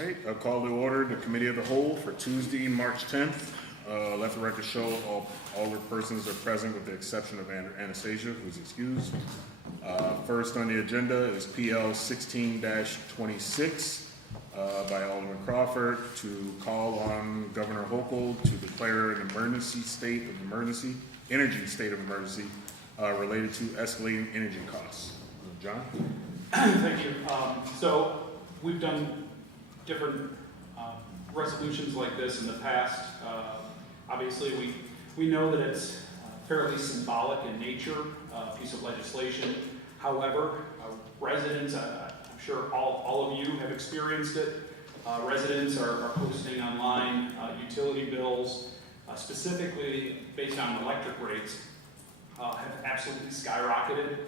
All right, I'll call to order the committee of the whole for Tuesday, March 10th. Let the record show all the persons are present with the exception of Anastasia, who's excused. First on the agenda is PL 16-26 by Alderman Crawford to call on Governor Hochul to declare an energy state of emergency related to escalating energy costs. John? Thank you. So we've done different resolutions like this in the past. Obviously, we know that it's fairly symbolic in nature, a piece of legislation. However, residents, I'm sure all of you have experienced it. Residents are posting online utility bills, specifically based on electric rates, have absolutely skyrocketed.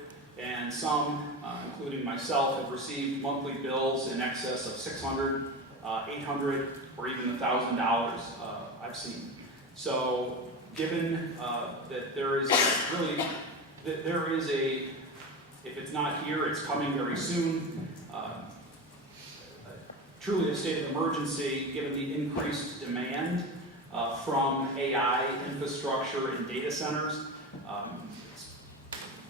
And some, including myself, have received monthly bills in excess of $600, $800, or even $1,000 I've seen. So given that there is if it's not here, it's coming very soon, truly a state of emergency given the increased demand from AI infrastructure and data centers.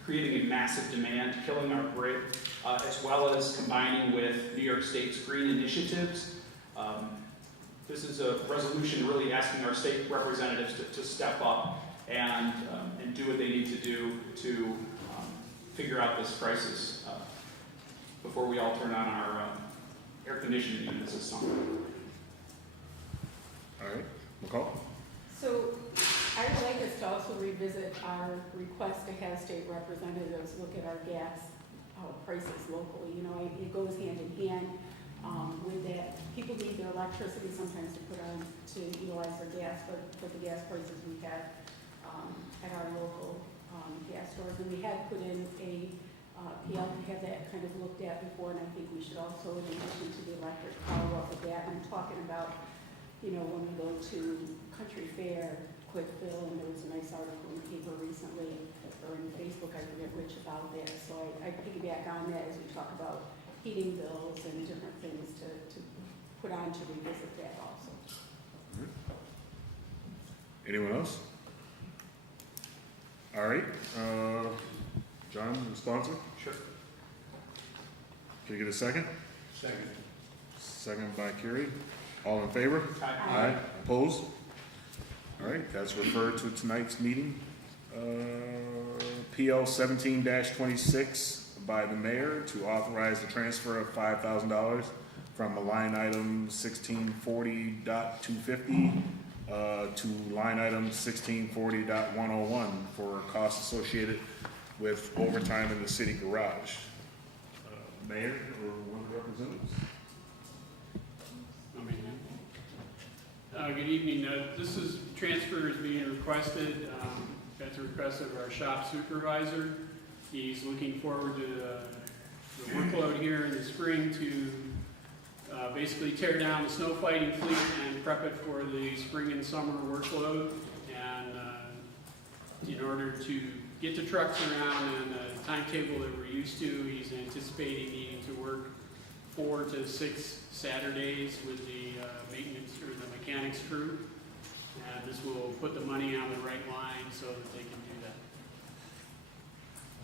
Creating a massive demand, killing our grid, as well as combining with New York State's green initiatives. This is a resolution really asking our state representatives to step up and do what they need to do to figure out this crisis before we all turn on our air conditioning units this summer. All right, McCall? So I would like us to also revisit our request to have state representatives look at our gas prices locally. You know, it goes hand in hand with that. People need their electricity sometimes to put on, to utilize their gas, but for the gas prices we have at our local gas stores. And we had put in a PL to have that kind of looked at before, and I think we should also, in addition to the electric, follow up with that. I'm talking about, you know, when we go to Country Fair, quick bill, and there was a nice article in the paper recently, or in Facebook, I forget which, about that. So I piggyback on that as we talk about heating bills and different things to put on to revisit that also. Anyone else? All right, John, responsive? Sure. Can you get a second? Second. Second by Curie. All in favor? Aye. Opposed? All right, that's referred to tonight's meeting. PL 17-26 by the mayor to authorize the transfer of $5,000 from a line item 1640.250 to line item 1640.101 for costs associated with overtime in the city garage. Mayor or one of the representatives? Good evening. This transfer is being requested at the request of our shop supervisor. He's looking forward to the workload here in the spring to basically tear down the snow fighting fleet and prep it for the spring and summer workload. And in order to get the trucks around and the timetable that we're used to, he's anticipating needing to work 4 to 6 Saturdays with the maintenance or the mechanics crew. And this will put the money on the right line so that they can do that.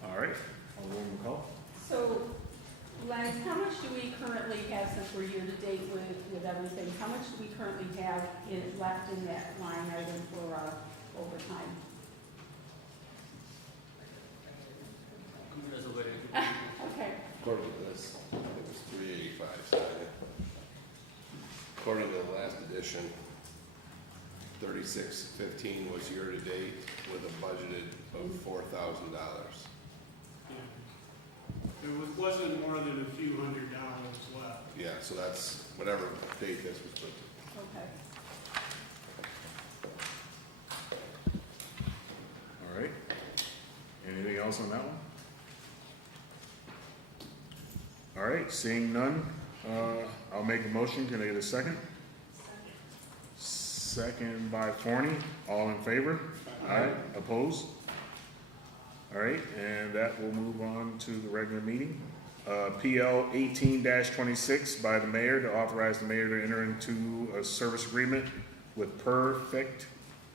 All right, Alderman McCall. So, Lance, how much do we currently have, since we're year to date with everything, how much do we currently have left in that line item for overtime? Okay. According to this, it was 385. So according to the last edition, 3615 was year to date with a budgeted of $4,000. There wasn't more than a few $100s left. Yeah, so that's whatever date this was put. Okay. All right. Anything else on that one? All right, seeing none, I'll make a motion. Can I get a second? Second by Forney. All in favor? Aye. Opposed? All right, and that will move on to the regular meeting. PL 18-26 by the mayor to authorize the mayor to enter into a service agreement with Perfect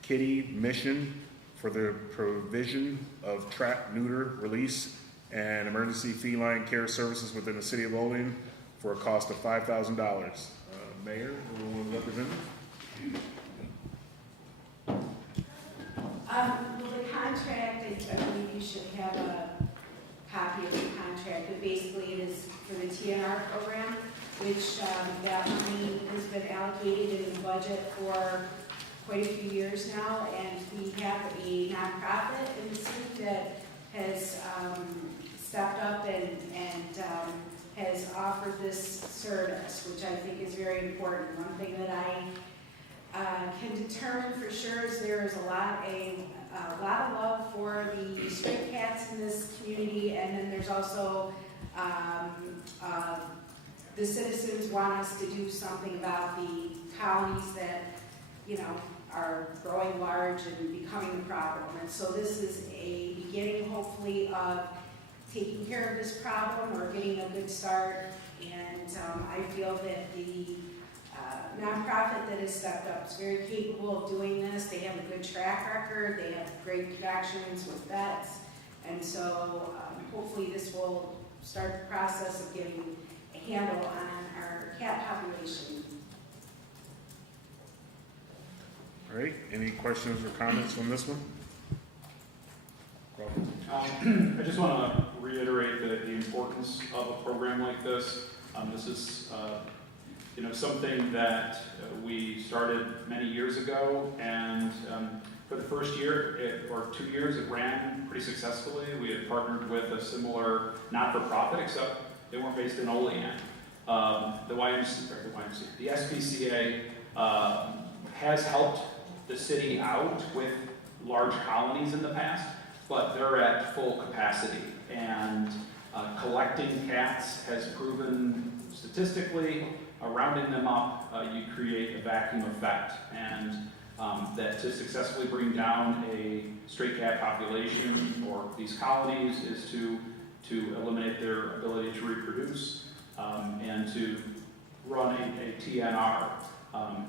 Kitty Mission for the provision of trap, neuter, release, and emergency feline care services within the city of Olean for a cost of $5,000. Mayor, who will represent? Well, the contract is, I believe you should have a copy of the contract, but basically it is for the TNR program, which that money has been allocated in the budget for quite a few years now, and we have a nonprofit in the city that has stepped up and has offered this service, which I think is very important. One thing that I can determine for sure is there is a lot of love for the stray cats in this community, and then there's also the citizens want us to do something about the colonies that, you know, are growing large and becoming a problem. And so this is a beginning, hopefully, of taking care of this problem or getting a good start. And I feel that the nonprofit that has stepped up is very capable of doing this. They have a good track record. They have great connections with vets. And so hopefully this will start the process of getting a handle on our cat population. All right, any questions or comments on this one? I just want to reiterate the importance of a program like this. This is, something that we started many years ago, and for the first year or 2 years, it ran pretty successfully. We had partnered with a similar not-for-profit, except they weren't based in Olean. The SPCA has helped the city out with large colonies in the past, but they're at full capacity, and collecting cats has proven statistically, rounding them up, you create a vacuum effect, and that to successfully bring down a stray cat population or these colonies is to eliminate their ability to reproduce and to run a TNR.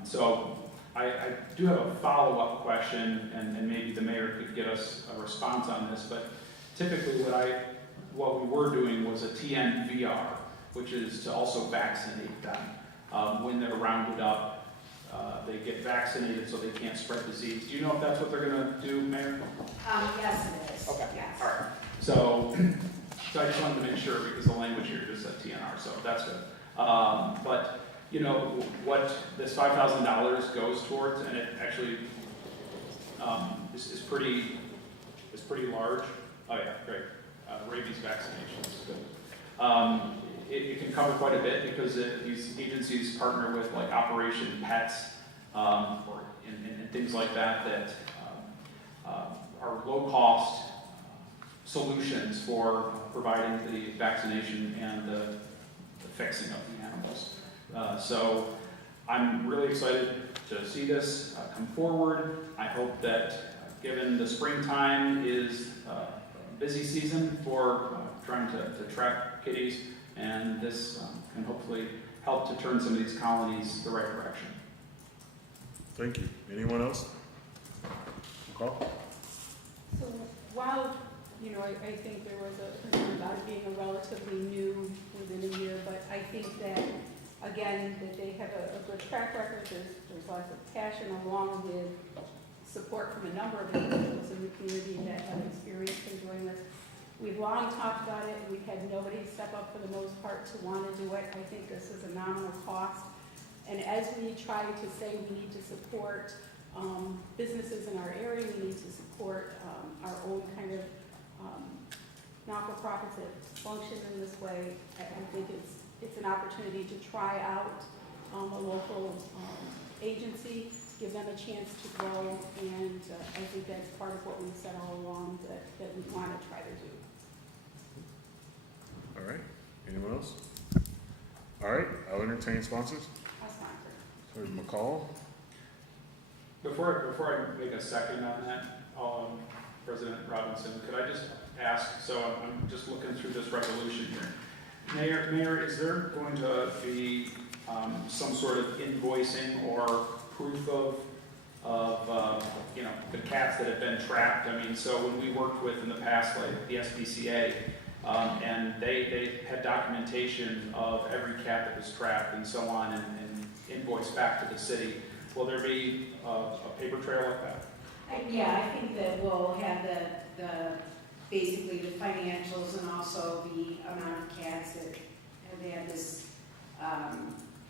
So I do have a follow-up question, and maybe the mayor could get us a response on this, but typically what we were doing was a TNVR, which is to also vaccinate them. When they're rounded up, they get vaccinated so they can't spread disease. Do you know if that's what they're gonna do, Mayor? Yes, it is. Okay. Yes. All right. So I just wanted to make sure, because the language here just said TNR, so that's good. But what this $5,000 goes towards, and it actually is pretty large. Oh yeah, great. Rabies vaccinations, good. It can cover quite a bit because these agencies partner with like Operation Pets and things like that are low-cost solutions for providing the vaccination and the fixing of the animals. So I'm really excited to see this come forward. I hope that given the springtime is a busy season for trying to trap kitties, and this can hopefully help to turn some of these colonies the right direction. Thank you. Anyone else? Call? So while, I think there was a concern about it being a relatively new within a year, but I think that, again, that they have a good track record, there's lots of passion along with support from a number of individuals in the community that have experience in doing this. We've long talked about it, we've had nobody step up for the most part to want to do it. I think this is a nominal cost. And as we try to say we need to support businesses in our area, we need to support our own kind of not-for-profits that function in this way, I think it's an opportunity to try out a local agency, give them a chance to grow, and I think that's part of what we've said all along that we want to try to do. All right. Anyone else? All right. I'll entertain sponsors. I'll sponsor. So McCall. Before I make a second on that, President Robinson, could I just ask, so I'm just looking through this resolution here, Mayor, is there going to be some sort of invoicing or proof of the cats that have been trapped? I mean, so when we worked with in the past, like the SPCA, and they had documentation of every cat that was trapped and so on, and invoiced back to the city. Will there be a paper trail like that? Yeah, I think that we'll have the basically the financials and also the amount of cats that have had this,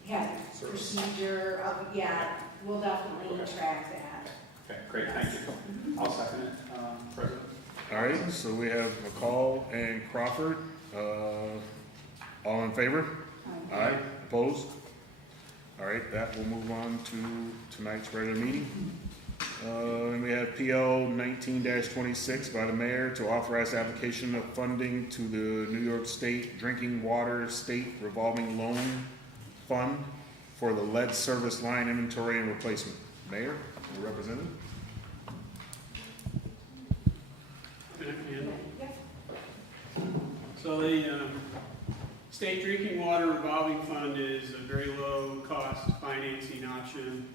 had procedure of, yeah, we'll definitely track that. Okay, great, thank you. I'll second it, President. All right, so we have McCall and Crawford. All in favor? Aye. Opposed? All right, that will move on to tonight's regular meeting. And we have PL 19-26 by the mayor to authorize application of funding to the New York State Drinking Water State Revolving Loan Fund for the lead service line inventory and replacement. Mayor, your representative? So the State Drinking Water Revolving Fund is a very low-cost financing option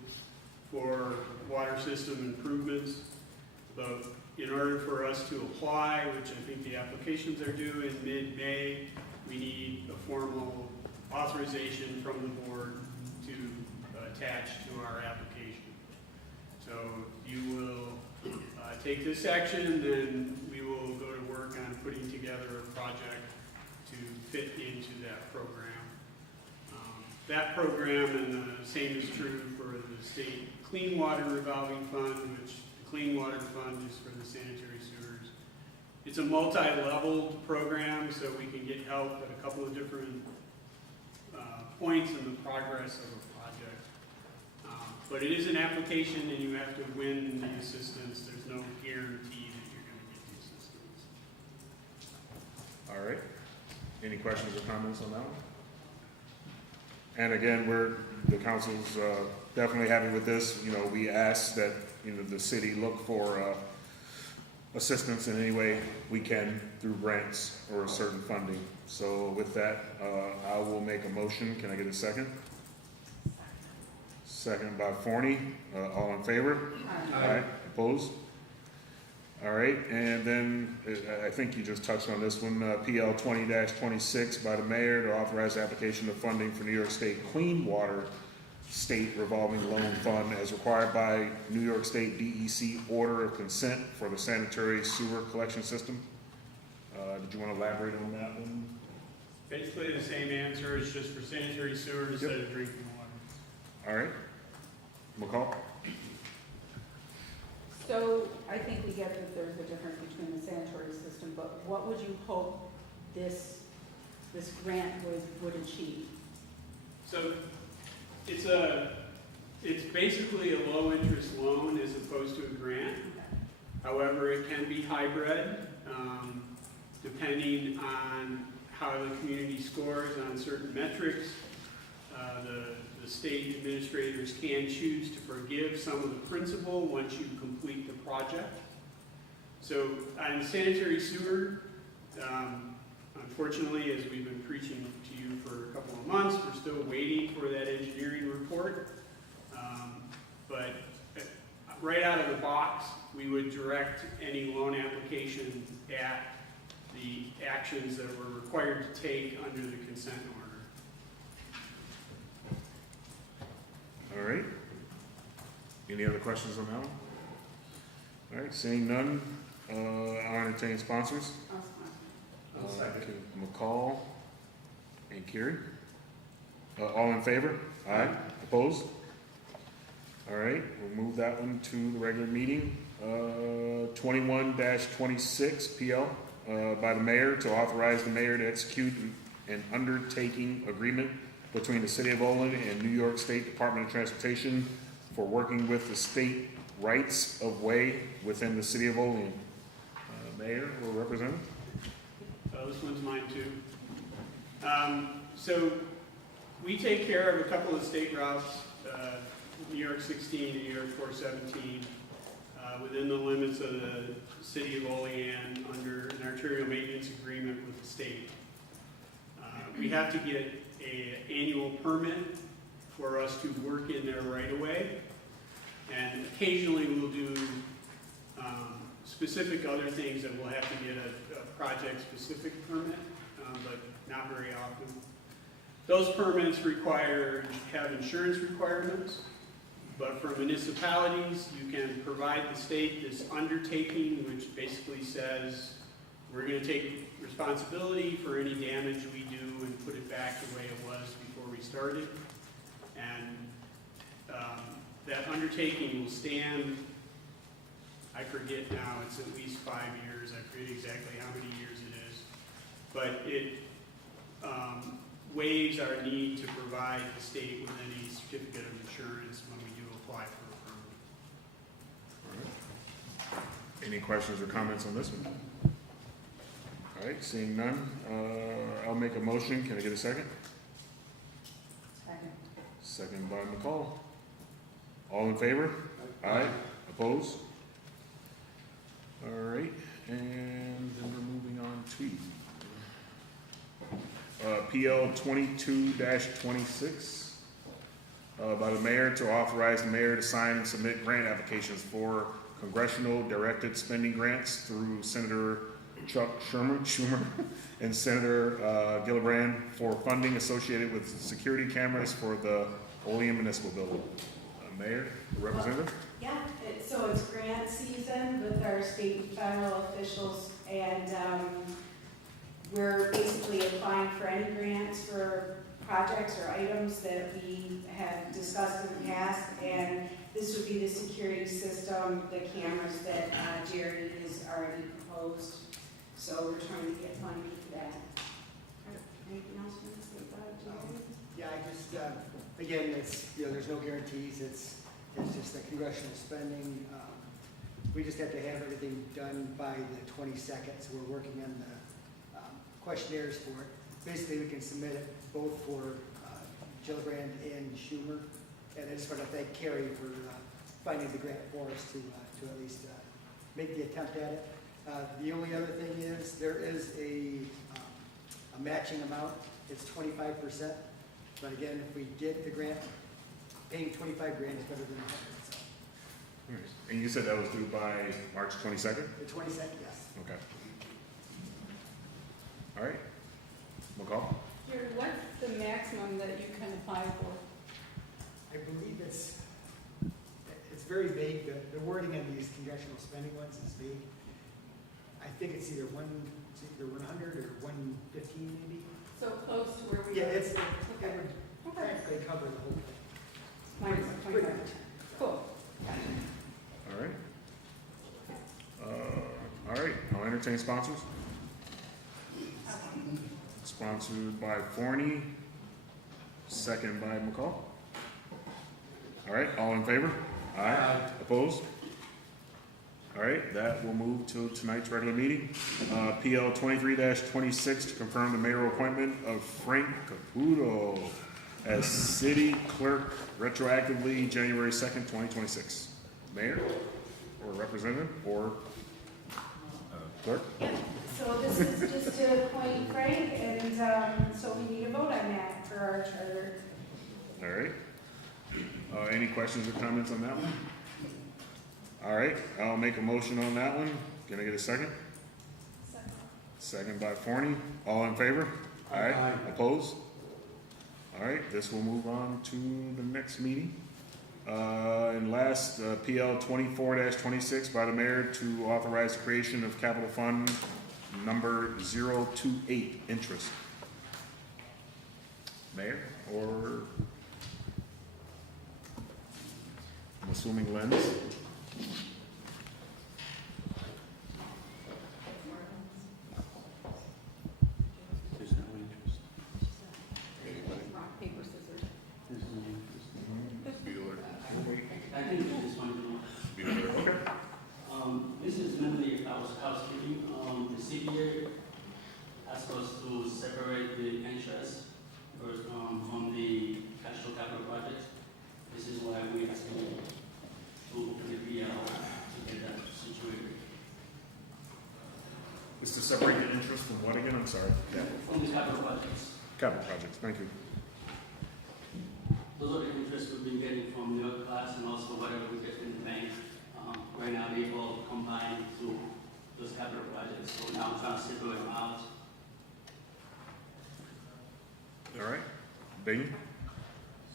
for water system improvements. But in order for us to apply, which I think the applications are due in mid-May, we need a formal authorization from the board to attach to our application. So you will take this action, then we will go to work on putting together a project to fit into that program. That program, and the same is true for the State Clean Water Revolving Fund, which the Clean Water Fund is for the sanitary sewers. It's a multi-leveled program, so we can get help at a couple of different points in the progress of a project. But it is an application, and you have to win the assistance. There's no guarantee that you're going to get the assistance. All right. Any questions or comments on that one? And again, the council's definitely happy with this. You know, we ask that, the city look for assistance in any way we can through grants or certain funding. So with that, I will make a motion. Can I get a second? Second by Forney. All in favor? Aye. Opposed? All right, and then I think you just touched on this one, PL 20-26 by the mayor to authorize application of funding for New York State Clean Water State Revolving Loan Fund as required by New York State DEC Order of Consent for the sanitary sewer collection system. Did you want to elaborate on that one? Basically the same answer, it's just for sanitary sewer instead of drinking water. All right. McCall? So I think we get that there's a difference between the sanitary system, but what would you hope this grant would achieve? So it's basically a low interest loan as opposed to a grant. The it can be hybrid, depending on how the community scores on certain metrics. The state administrators can choose to forgive some of the principal once you complete the project. So on sanitary sewer, unfortunately, as we've been preaching to you for a couple of months, we're still waiting for that engineering report. But right out of the box, we would direct any loan application at the actions that we're required to take under the consent order. All right. Any other questions on that one? All right, seeing none, I'll entertain sponsors. Okay, McCall and Carey. All in favor? Aye. Opposed? All right, we'll move that one to the regular meeting. 21-26 PL by the mayor to authorize the mayor to execute an undertaking agreement between the City of Olean and New York State Department of Transportation for working with the state rights of way within the City of Olean. Mayor or representative? This one's mine too. So we take care of a couple of state routes, New York 16 and New York 417, within the limits of the City of Olean under an arterial maintenance agreement with the state. We have to get an annual permit for us to work in there right away. And occasionally we'll do specific other things that we'll have to get a project-specific permit, but not very often. Those permits have insurance requirements, but for municipalities, you can provide the state this undertaking, which basically says, we're gonna take responsibility for any damage we do and put it back the way it was before we started. And that undertaking will stand, I forget now, it's at least 5 years, I forget exactly how many years it is. But it waives our need to provide the state with any certificate of insurance when we do apply for a permit. Any questions or comments on this one? All right, seeing none, I'll make a motion. Can I get a second? Second. Second by McCall. All in favor? Aye. Opposed? All right, and then we're moving on to PL 22-26 by the mayor to authorize the mayor to sign and submit grant applications for congressional directed spending grants through Senator Chuck Schumer and Senator Gillibrand for funding associated with security cameras for the Olean Municipal Building. Mayor, Representative? Yeah, so it's grant season with our state and federal officials, and we're basically applying for any grants for projects or items that we have discussed in the past, and this would be the security system, the cameras that Jerry has already proposed. So we're trying to get funding for that. Anything else you want to say about it, Jerry? Yeah, I just, again, it's, there's no guarantees, it's just the congressional spending. We just have to have everything done by the 22nd, so we're working on the questionnaires for it. Basically, we can submit it both for Gillibrand and Schumer, and I just want to thank Carrie for finding the grant for us to at least make the attempt at it. The only other thing is, there is a matching amount, it's 25%. But again, if we get the grant, paying 25 grand is better than 100. So All right. And you said that was due by March 22nd? the 22nd, yes. Okay. All right. McCall? Jerry, what's the maximum that you can apply for? I believe it's very vague. The wording on these congressional spending ones is vague. I think it's either 100 or 115 maybe. So close to where we Yeah, are. it Okay. would Okay. practically cover the whole thing. Minus 25%. Cool. All right. All right, I'll entertain sponsors. Sponsored by Forney, second by McCall. All right, all in favor? Aye. Opposed? All right, that will move to tonight's regular meeting. PL 23-26 to confirm the mayoral appointment of Frank Caputo as city clerk retroactively January 2nd, 2026. Mayor or representative or clerk? Yep, so this is just to appoint Frank, and so we need a vote on that for our charter. All right. Any questions or comments on that one? All right, I'll make a motion on that one. Can I get a second? Second by Forney. All in favor? Aye. Opposed? All right, this will move on to the next meeting. And last, PL 24-26 by the mayor to authorize the creation of capital fund number 028 interest. Mayor, or I'm assuming Lenz? There's no interest. Anybody? Rock, paper, scissors. There's no interest. Bueller? I think we just want to know. Bueller? Okay. This is mainly housekeeping. The CPA asked us to separate the interest from the cash flow capital project. This is why we asked you to open the PL to get that situated. Is to separate the interest from what again? I'm sorry. From the capital projects. Capital projects, thank you. Those are the interests we've been getting from New York class and also whatever we get in the bank. Right now, they all combine to those capital projects, so now I'm trying to separate them out. All right, Bing?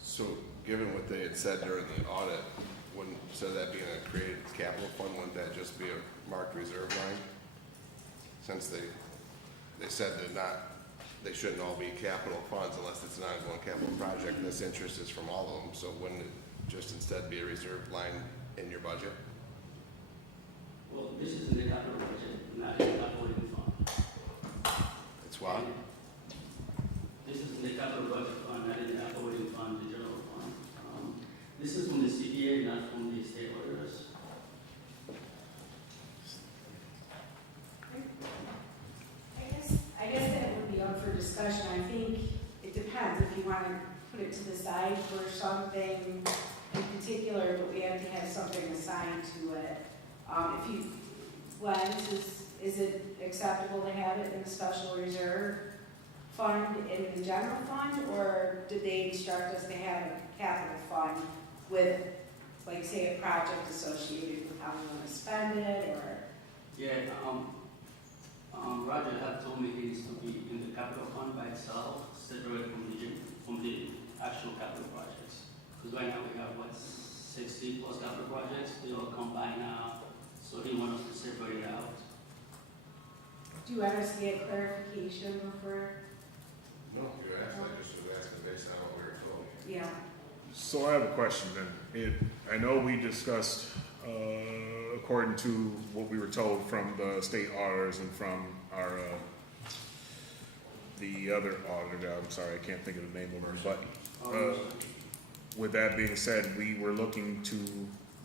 So, given what they had said during the audit, wouldn't, instead of that being a created capital fund, wouldn't that just be a marked reserve line? Since they said they shouldn't all be capital funds unless it's an ongoing capital project, and this interest is from all of them, so wouldn't it just instead be a reserve line in your budget? Well, this is in the capital budget, not in the operating fund. It's what? This is in the capital budget fund, not in the operating fund, the general fund. This is from the CPA, not from the state auditors. I guess that would be up for discussion. I think it depends if you want to put it to the side for something in particular, but we have to have something assigned to it. If you, Glenn, is it acceptable to have it in the special reserve fund in the general fund, or did they instruct us to have a capital fund with, like, say, a project associated with how we want to spend it, or? Yeah, Roger had told me it needs to be in the capital fund by itself, separate from the actual capital projects. Because right now we have, 60 plus capital projects, they all combine now, so he wants us to separate it out. Do you want us to get clarification before? No, you asked, I just was asking based on what we were told. Yeah. So I have a question then. I know we discussed, according to what we were told from the state auditors and from our, the other auditor, I'm sorry, I can't think of the name of her, but with that being said, we were looking to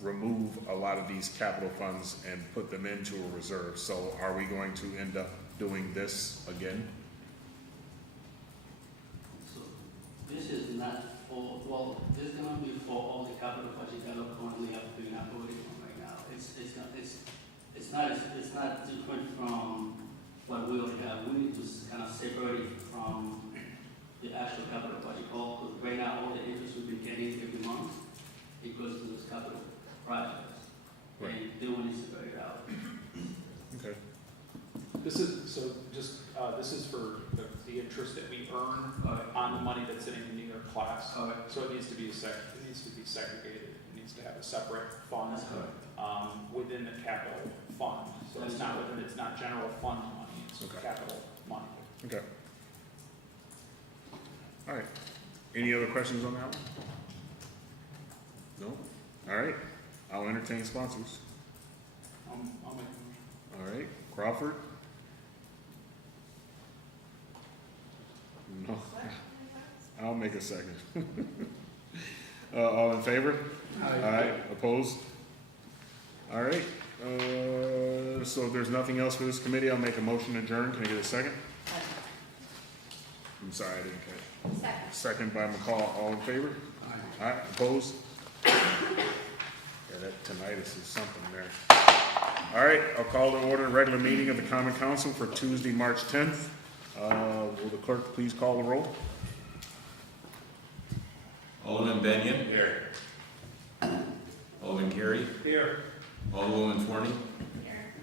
remove a lot of these capital funds and put them into a reserve. So are we going to end up doing this again? So this is not for, well, this is gonna be for all the capital projects that are currently being operating on right now. It's not different from what we already have. We need to kind of separate it from the actual capital project. Because right now, all the interest we've been getting every month, it goes to those capital projects. Right. And they want to separate it out. Okay. This is for the interest that we earn on the money that's sitting in New York class. So it needs to be segregated. It needs to have a separate fund within the capital fund. So it's not general fund money, it's Okay. capital money. Okay. All right. Any other questions on that one? No? All right. I'll entertain sponsors. I'll make a motion. All right. Crawford? No. I'll make a second. All in favor? Aye. Opposed? All right. So if there's nothing else for this committee, I'll make a motion to adjourn. Can I get a second? I'm sorry, I didn't catch. Second. Second by McCall. All in favor? Aye. Opposed? Yeah, that tinnitus is something there. All right, I'll call to order a regular meeting of the Common Council for Tuesday, March 10th. Will the clerk please call the roll? Alderman Benyon. Here. Alderman Carey. Here. Alderwoman Forney. Here.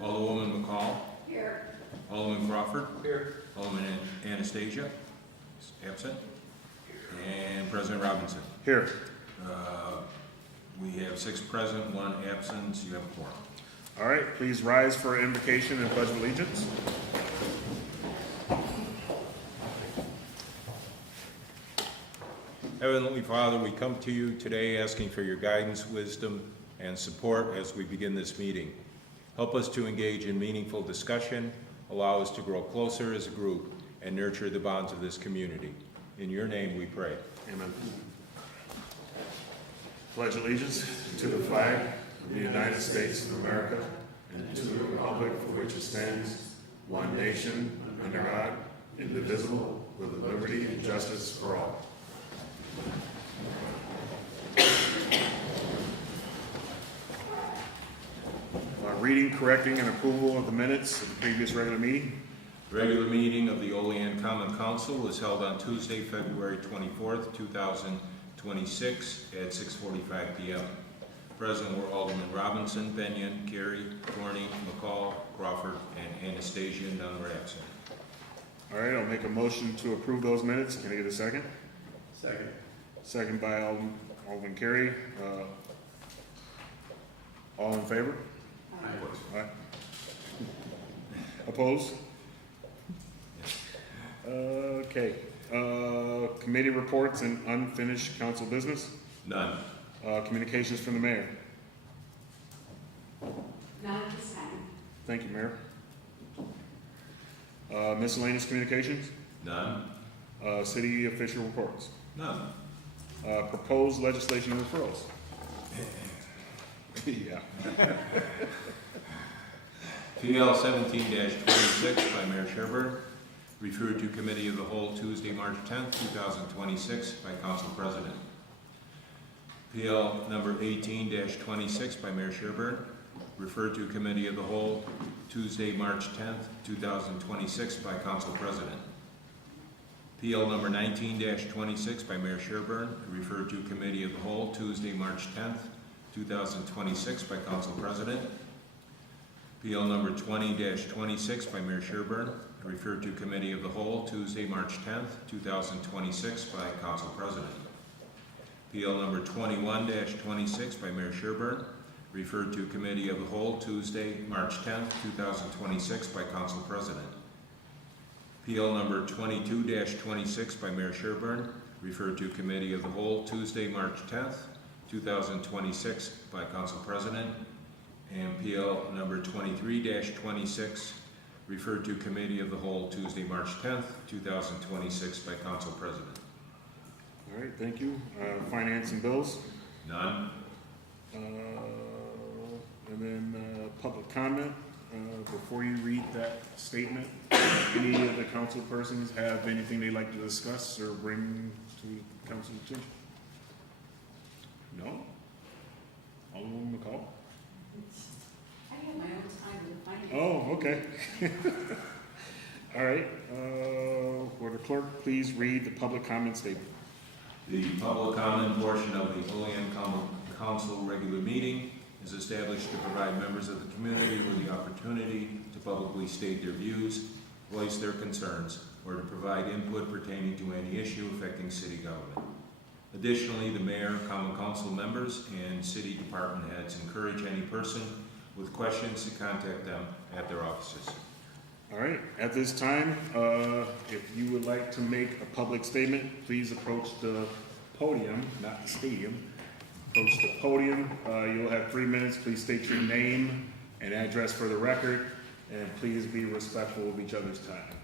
Alderwoman McCall. Here. Alderman Crawford. Here. Alderman Anastasia. Absent. And President Robinson. Here. We have 6 present, 1 absent. You have a quorum. All right, please rise for invocation and pledge of allegiance. Heavenly Father, we come to you today asking for your guidance, wisdom, and support as we begin this meeting. Help us to engage in meaningful discussion, allow us to grow closer as a group, and nurture the bonds of this community. In your name we pray. Amen. Pledge allegiance to the flag of the United States of America and to the republic for which it stands, one nation, under God, indivisible, with liberty and justice for all. Reading, correcting, and approval of the minutes of the previous regular meeting. The regular meeting of the Olean Common Council was held on Tuesday, February 24th, 2026 at 6:45 p.m. Present were Alderman Robinson, Benyon, Carey, Corney, McCall, Crawford, and Anastasia. None were absent. All right, I'll make a motion to approve those minutes. Can I get a second? Second. Second by Alderman Carey. All in favor? Aye. Opposed? Okay. Committee reports and unfinished council business. None. Communications from the mayor. Not at this time. Thank you, Mayor. Miscellaneous communications. None. City official reports. None. Proposed legislation referrals. Yeah. PL 17-26 by Mayor Sherburne, referred to Committee of the Whole Tuesday, March 10th, 2026 by Council President. PL number 18-26 by Mayor Sherburne, referred to Committee of the Whole Tuesday, March 10th, 2026 by Council President. PL number 19-26 by Mayor Sherburne, referred to Committee of the Whole Tuesday, March 10th, 2026 by Council President. PL number 20-26 by Mayor Sherburne, referred to Committee of the Whole Tuesday, March 10th, 2026 by Council President. PL number 21-26 by Mayor Sherburne, referred to Committee of the Whole Tuesday, March 10th, 2026 by Council President. PL number 22-26 by Mayor Sherburne, referred to Committee of the Whole Tuesday, March 10th, 2026 by Council President. And PL number 23-26, referred to Committee of the Whole Tuesday, March 10th, 2026 by Council President. All right, thank you. Finance and bills. None. And then public comment. Before you read that statement, any of the council persons have anything they'd like to discuss or bring to council's attention? No? Alderman McCall? I have my own time with finance. Oh, okay. All right. Will the clerk please read the public comment statement? The public comment portion of the Olean Common Council regular meeting is established to provide members of the community with the opportunity to publicly state their views, voice their concerns, or to provide input pertaining to any issue affecting city government. Additionally, the mayor, common council members, and city department heads encourage any person with questions to contact them at their offices. All right. At this time, if you would like to make a public statement, please approach the podium, not the stadium. Approach the podium. You'll have 3 minutes. Please state your name and address for the record, and please be respectful of each other's time.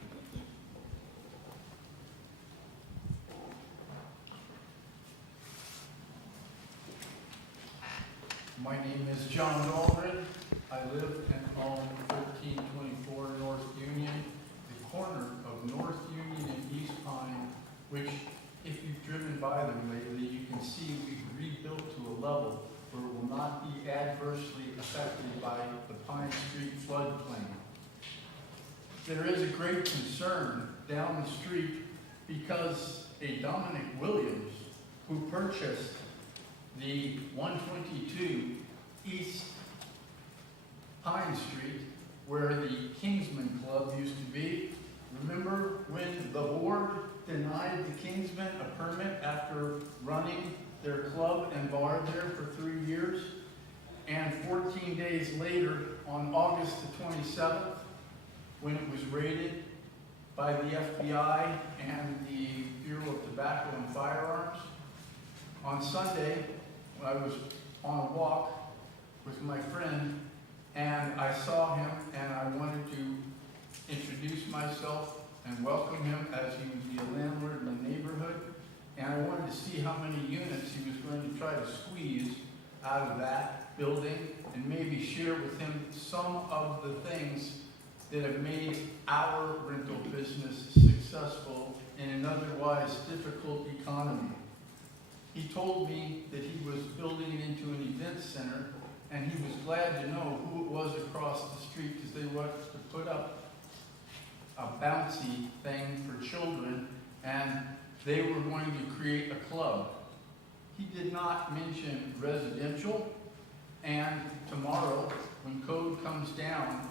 My name is John Dahlgren. I live and own 1324 North Union, the corner of North Union and East Pine, which, if you've driven by them lately, you can see we've rebuilt to a level where it will not be adversely affected by the Pine Street floodplain. There is a great concern down the street because a Dominic Williams, who purchased the 122 East Pine Street, where the Kingsman Club used to be. Remember when the board denied the Kingsmen a permit after running their club and bar there for 3 years? And 14 days later, on August the 27th, when it was raided by the FBI and the Bureau of Tobacco and Firearms, on Sunday, I was on a walk with my friend, and I saw him, and I wanted to introduce myself and welcome him as he would be a landlord in the neighborhood. And I wanted to see how many units he was going to try to squeeze out of that building, and maybe share with him some of the things that have made our rental business successful in an otherwise difficult economy. He told me that he was building it into an event center, and he was glad to know who it was across the street, because they wanted to put up a bouncy thing for children, and they were going to create a club. He did not mention residential, and tomorrow, when code comes down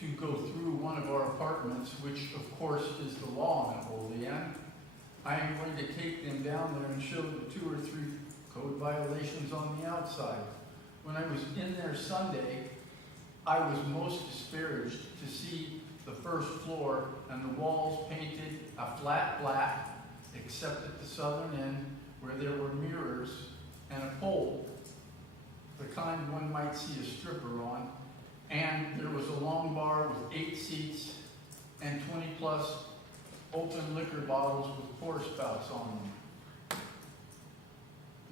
to go through one of our apartments, which of course is the law in Olean, I am going to take them down there and show the 2 or 3 code violations on the outside. When I was in there Sunday, I was most disparaged to see the first floor and the walls painted a flat black, except at the southern end where there were mirrors and a pole, the kind one might see a stripper on. And there was a long bar with 8 seats and 20+ open liquor bottles with pour spouts on them.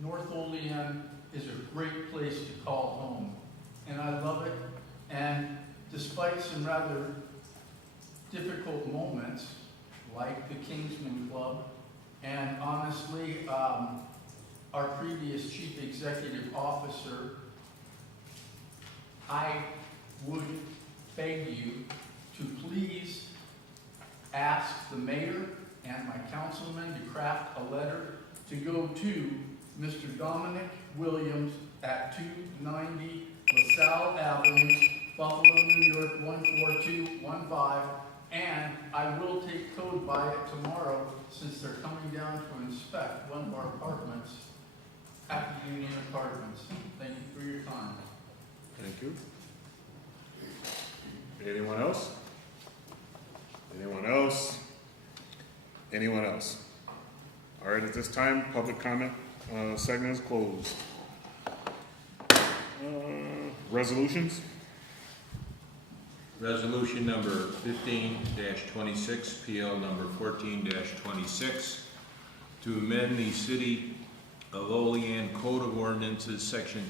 North Olean is a great place to call home, and I love it. And despite some rather difficult moments, like the Kingsman Club, and honestly, our previous chief executive officer, I would beg you to please ask the mayor and my councilman to craft a letter to go to Mr. Dominic Williams at 290 LaSalle Avenue, Buffalo, New York 14215, and I will take code by it tomorrow since they're coming down to inspect one of our apartments at the Union Apartments. Thank you for your time. Thank you. Anyone else? Anyone else? Anyone else? All right, at this time, public comment segment is closed. Resolutions? Resolution number 15-26, PL number 14-26, to amend the City of Olean Code of Ordinances, Section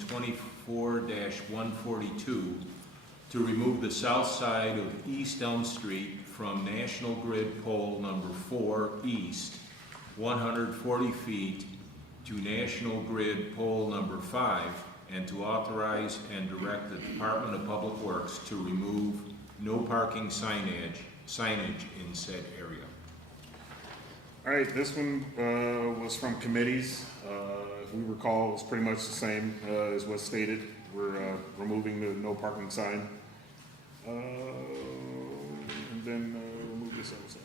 24-142, to remove the south side of East Elm Street from National Grid Pole number 4 East, 140 feet, to National Grid Pole number 5, and to authorize and direct the Department of Public Works to remove no parking signage in said area. All right, this one was from committees. If we recall, it's pretty much the same as what's stated. We're removing the no parking sign. And then remove this other sign.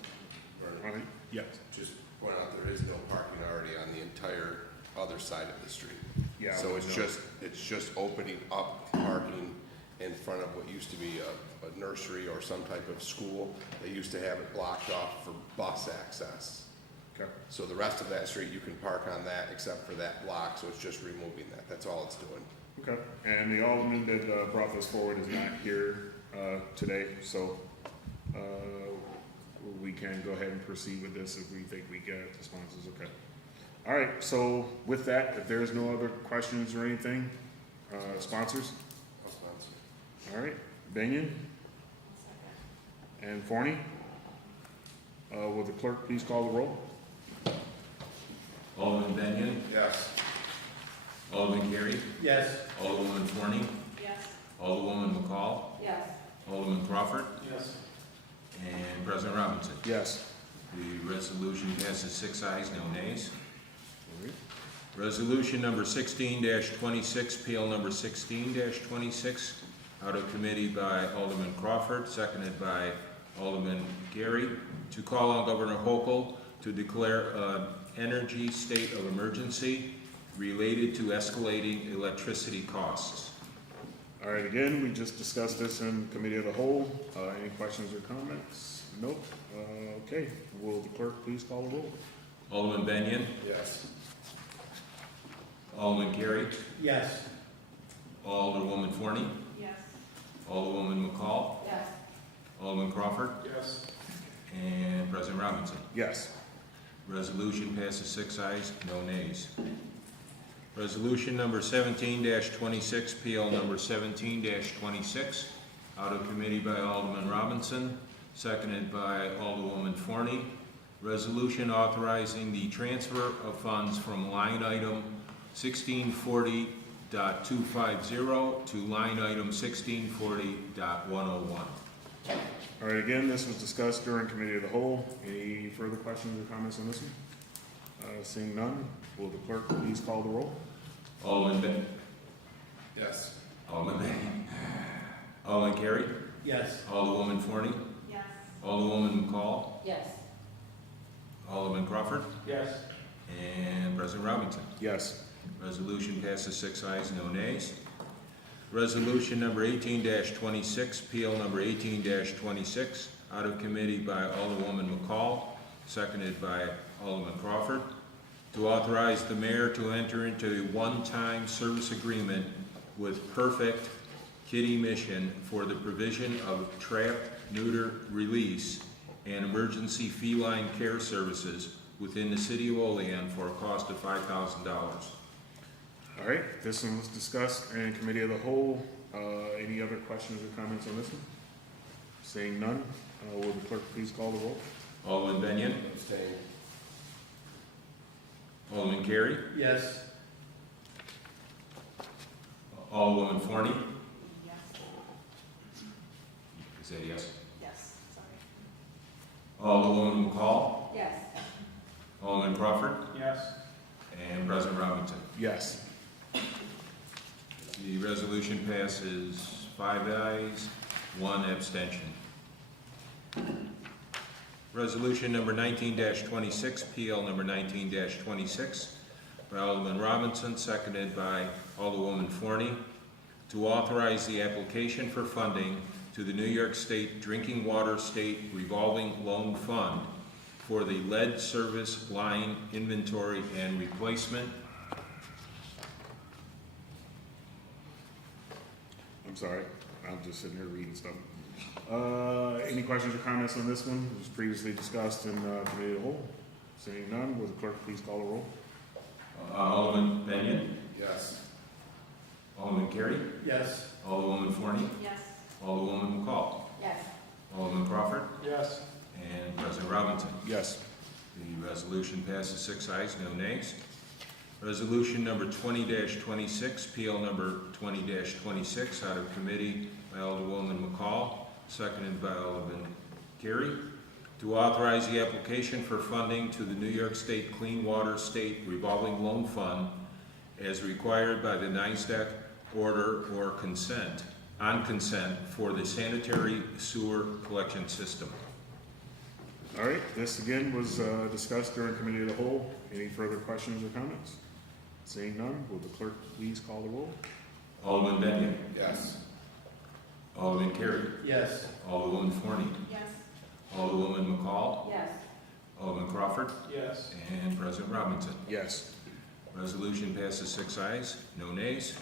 All right, yes. Just point out, there is no parking already on the entire other side of the street. Yeah, So we it's know. just opening up parking in front of what used to be a nursery or some type of school. They used to have it blocked off for bus access. Okay. So the rest of that street, you can park on that except for that block, so it's just removing that. That's all it's doing. Okay, and the alderman that brought this forward is not here today, so we can go ahead and proceed with this if we think we get responses. Okay. All right, so with that, if there's no other questions or anything, sponsors? All right, Benyon? And Forney? Will the clerk please call the roll? Alderman Benyon, Yes. Alderman Gary, Yes. Alderwoman Forney, Yes. Alderwoman McCall, Yes. Alderman Crawford, Yes. and President Robinson. Yes. The resolution passes 6 ayes, no nays. Resolution number 16-26, PL number 16-26, out of committee by Alderman Crawford, seconded by Alderman Gary, to call on Governor Hochul to declare an energy state of emergency related to escalating electricity costs. All right, again, we just discussed this in committee of the whole. Any questions or comments? Nope. Okay, will the clerk please call the roll? Alderman Benyon, Yes. Alderman Gary, Yes. Alderwoman Forney, Yes. Alderwoman McCall, Yes. Alderman Crawford, Yes. and President Robinson. Yes. Resolution passes 6 ayes, no nays. Resolution number 17-26, PL number 17-26, out of committee by Alderman Robinson, seconded by Alderwoman Forney. Resolution authorizing the transfer of funds from line item 1640.250 to line item 1640.101. All All right, again, this was discussed during committee of the whole. Any further questions or comments on this one? Seeing none, will the clerk please call the roll? Alderman Ben, Yes. Alderman Benyon, Alderman Carey, Yes. Alderwoman Forney, Yes. Alderwoman McCall, Yes. Alderman Crawford, Yes. and President Robinson. Yes. Resolution passes 6 ayes, no nays. Resolution number 18-26, PL number 18-26, out of committee by Alderwoman McCall, seconded by Alderman Crawford, to authorize the mayor to enter into a one-time service agreement with Perfect Kitty Mission for the provision of trap, neuter, release, and emergency feline care services within the city of Olean for a cost of $5,000. All right, this one was discussed in committee of the whole. Any other questions or comments on this one? Seeing none, will the clerk please call the roll? Alderman Benyon, Abstain. Alderman Carey, Yes. Alderwoman Forney. Yes. Is that yes? Yes, sorry. Alderwoman McCall, Yes. Alderman Crawford, Yes. and President Robinson. Yes. The resolution passes 5 ayes, 1 abstention. Resolution number 19-26, PL number 19-26, by Alderman Robinson, seconded by Alderwoman Forney, to authorize the application for funding to the New York State Drinking Water State Revolving Loan Fund for the lead service line inventory and replacement. I'm sorry, I'm just sitting here reading stuff. Any questions or comments on this one? It was previously discussed in committee of the whole. Seeing none, will the clerk please call the roll? Alderman Benyon, Yes. Alderman Carey, Yes. Alderwoman Forney, Yes. Alderwoman McCall, Yes. Alderman Crawford, Yes. and President Robinson. Yes. The resolution passes 6 ayes, no nays. Resolution number 20-26, PL number 20-26, out of committee by Alderwoman McCall, seconded by Alderman Carey, to authorize the application for funding to the New York State Clean Water State Revolving Loan Fund as required by the NYSDAQ order or consent, on consent for the sanitary sewer collection system. All right, this again was discussed during committee of the whole. Any further questions or comments? Seeing none, will the clerk please call the roll? Alderman Benyon, Yes. Alderman Carey, Yes. Alderwoman Forney, Yes. Alderwoman McCall, Yes. Alderman Crawford, Yes. and President Robinson. Yes. Resolution passes 6 ayes, no nays.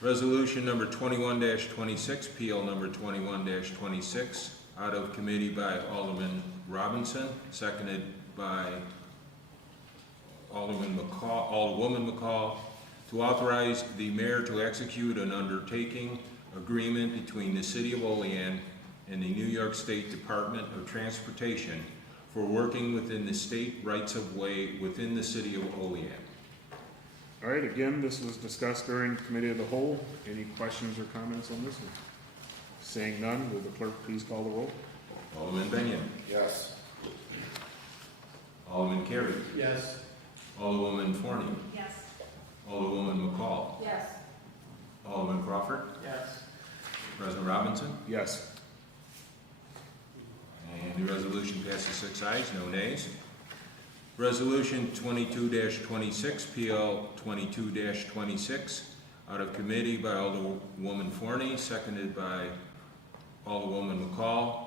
Resolution number 21-26, PL number 21-26, out of committee by Alderman Robinson, seconded by Alderwoman McCall, to authorize the mayor to execute an undertaking agreement between the city of Olean and the New York State Department of Transportation for working within the state rights-of-way within the city of Olean. All right, again, this was discussed during committee of the whole. Any questions or comments on this one? Seeing none, will the clerk please call the roll? Alderman Benyon, Yes. Alderman Carey, Yes. Alderwoman Forney, Yes. Alderwoman McCall, Yes. Alderman Crawford, Yes. President Robinson, Yes. and the resolution passes 6 ayes, no nays. Resolution 22-26, PL 22-26, out of committee by Alderwoman Forney, seconded by Alderwoman McCall,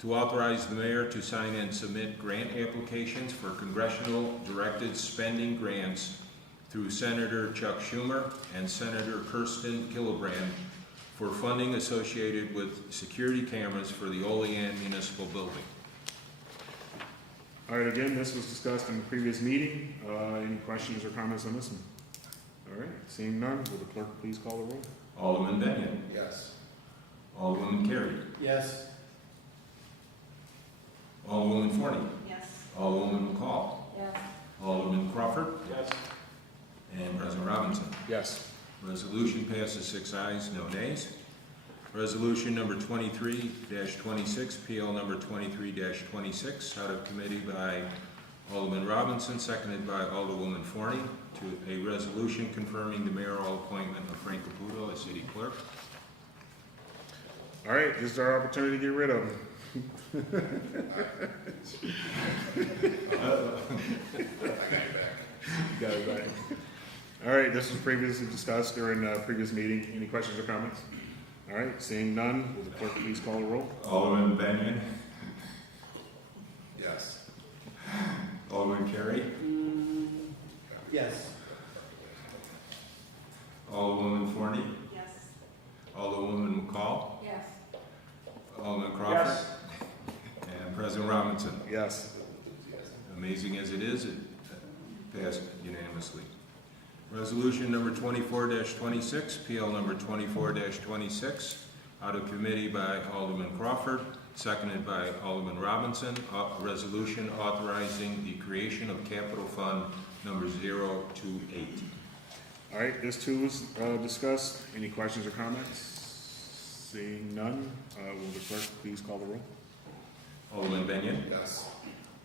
to authorize the mayor to sign and submit grant applications for congressional directed spending grants through Senator Chuck Schumer and Senator Kirsten Gillibrand for funding associated with security cameras for the Olean Municipal Building. All right, again, this was discussed in the previous meeting. Any questions or comments on this one? All right, seeing none, will the clerk please call the roll? Alderman Benyon, Yes. Alderwoman Carey, Yes. Alderwoman Forney, Yes. Alderwoman McCall, Yes. Alderman Crawford, Yes. and President Robinson. Yes. Resolution passes 6 ayes, no nays. Resolution number 23-26, PL number 23-26, out of committee by Alderman Robinson, seconded by Alderwoman Forney, to a resolution confirming the mayoral appointment of Frank Caputo as city clerk. All right, this is our opportunity to get rid of him. Got it back. All right, this was previously discussed during a previous meeting. Any questions or comments? All right, seeing none, will the clerk please call the roll? Alderman Benyon, Yes. Alderman Carey, Yes. Alderwoman Forney, Yes. Alderwoman McCall, Yes. Alderman Crawford, and President Robinson. Yes. Amazing as it is, it passed unanimously. Resolution number 24-26, PL number 24-26, out of committee by Alderman Crawford, seconded by Alderman Robinson, a resolution authorizing the creation of capital fund number 028. All right, this too was discussed. Any questions or comments? Seeing none, will the clerk please call the roll? Alderman Benyon, Yes.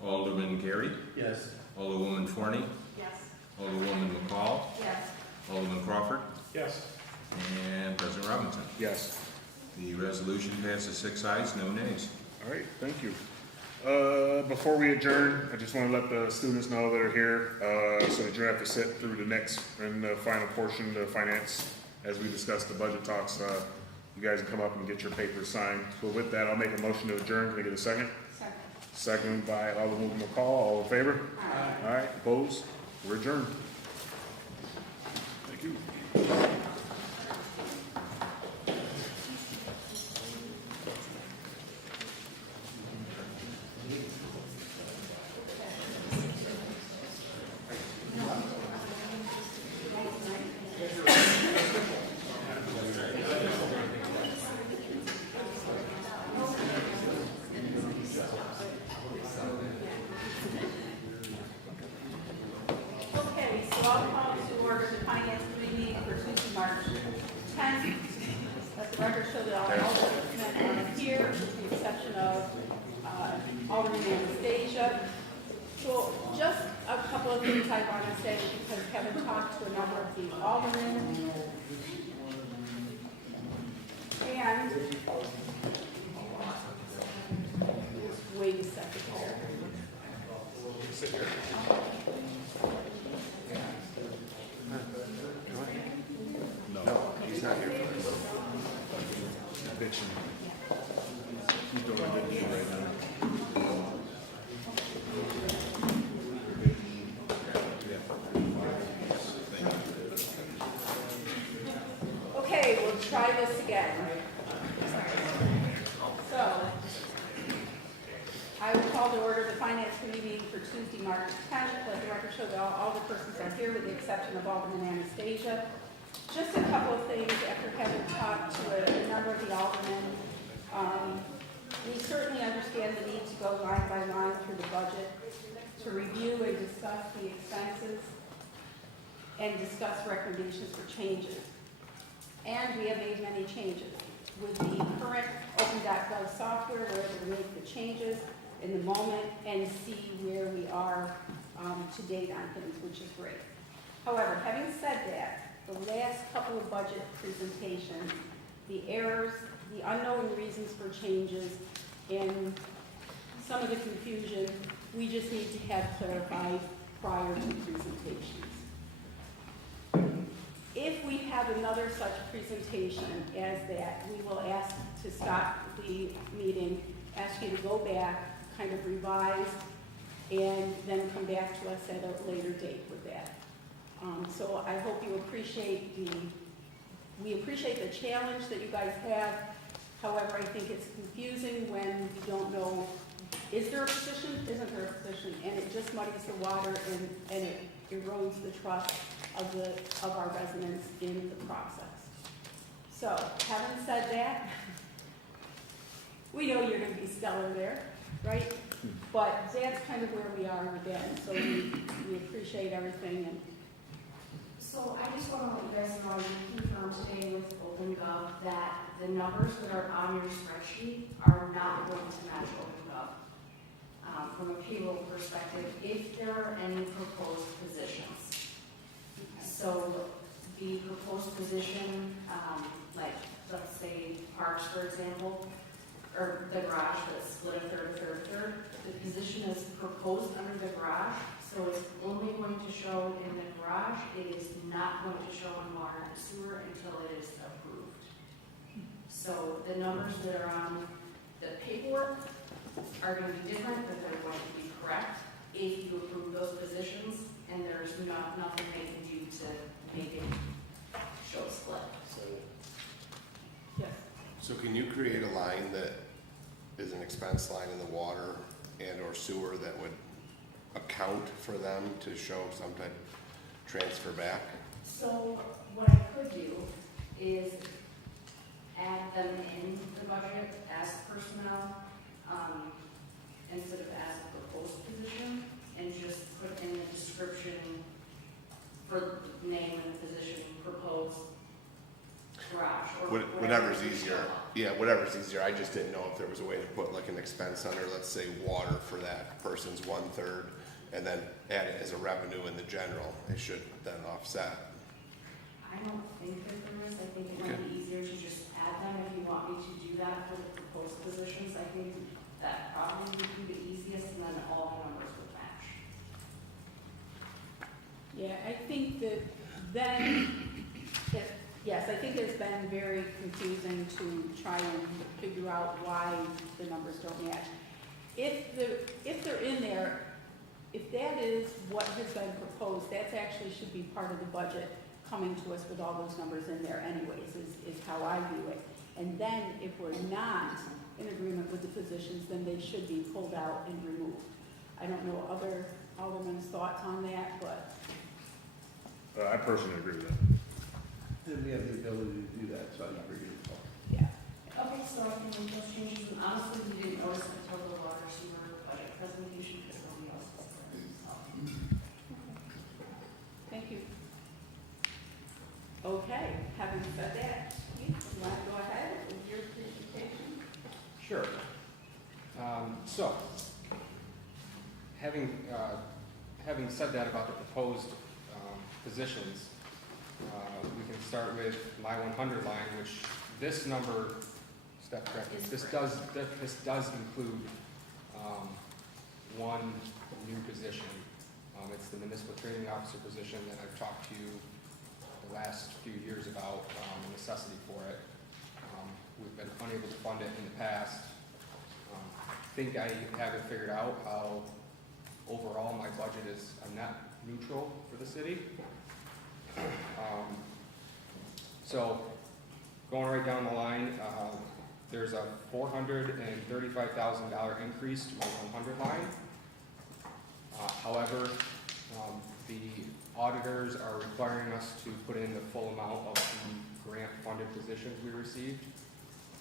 Alderman Carey, Yes. Alderwoman Forney, Yes. Alderwoman McCall, Yes. Alderman Crawford, Yes. and President Robinson. Yes. The resolution passes 6 ayes, no nays. All right, thank you. Before we adjourn, I just want to let the students know that are here, so that you don't have to sit through the next and the final portion, the finance, as we discuss the budget talks. You guys can come up and get your papers signed. So with that, I'll make a motion to adjourn. Can I get a second? Second. Second by Alderwoman McCall. All in favor? Aye. All right, opposed? We're adjourned. Thank you. Okay, so I'll call to order the finance committee meeting for Tuesday, March 10th. Let the record show that all Aldermen are here, with the exception of Alderman Anastasia. So just a couple of things I want to say, because having talked to a number of the Aldermen, and just wait a second here. No, he's not here for this. Bitching. He's doing a good deal right now. Okay, we'll try this again. So, I will call to order the finance committee meeting for Tuesday, March 10th. Let the record show that all the persons are here, with the exception of Alderman Anastasia. Just a couple of things after having talked to a number of the aldermen. We certainly understand the need to go line by line through the budget, to review and discuss the expenses, and discuss recommendations for changes. And we have made many changes. With the current open.gov software, we're able to make the changes in the moment and see where we are to date on things, which is great. However, having said that, the last couple of budget presentations, the errors, the unknown reasons for changes, and some of the confusion, we just need to have clarified prior to presentations. If we have another such presentation as that, we will ask to stop the meeting, ask you to go back, kind of revise, and then come back to us at a later date with that. So I hope you appreciate we appreciate the challenge that you guys have. However, I think it's confusing when you don't know, is there a position, isn't there a position? And it just muddies the water and it erodes the trust of our residents in the process. So, having said that, we know you're gonna be stellar there, right? But that's kind of where we are again, so we appreciate everything. And So I just want to let you guys know, we confirmed today with OpenGov that the numbers that are on your spreadsheet are not going to match OpenGov. From a payroll perspective, if there are any proposed positions. So the proposed position, like, let's say Parks, for example, or the garage that's split a third, the position is proposed under the garage, so it's only going to show in the garage. It is not going to show in water and sewer until it is approved. So the numbers that are on the paperwork are going to be different, but they're going to be correct if you approve those positions, and there's nothing they can do to make it show a split. Yes. So can you create a line that is an expense line in the water and or sewer that would account for them to show some type of transfer back? So what I could do is add them in the budget as personnel, instead of as a proposed position, and just put in the description for the name and the position proposed garage or Whatever's easier. Yeah, whatever's easier. I just didn't know if there was a way to put like an expense under, let's say, water for that person's 1/3, and then add it as a revenue in the general. It should then offset. I don't think that there is. I think it might be easier to just add them if you want me to do that for the proposed positions. I think that probably would be the easiest, and then all the numbers would match. Yeah, I think that then, yes, I think it's been very confusing to try and figure out why the numbers don't match. If they're in there, if that is what has been proposed, that's actually should be part of the budget coming to us with all those numbers in there anyways, is how I view it. And then if we're not in agreement with the positions, then they should be pulled out and removed. I don't know other aldermen's thoughts on that, but I personally agree with that. And we have the ability to do that, so I agree with Paul. yeah. Okay, so I can make those changes, and honestly, we didn't notice it until the water sewer budget presentation, because nobody else was there. So. Thank you. Okay, having said that, Keith, you want to go ahead with your presentation? Sure. So, having said that about the proposed positions, we can start with my 100 line, which this number, Steph, correct me, this does include one new position. It's the municipal training officer position that I've talked to you the last few years about the necessity for it. We've been unable to fund it in the past. I think I have it figured out how overall my budget is a net neutral for the city. So going right down the line, there's a $435,000 increase to my 100 line. However, the auditors are requiring us to put in the full amount of the grant-funded positions we received.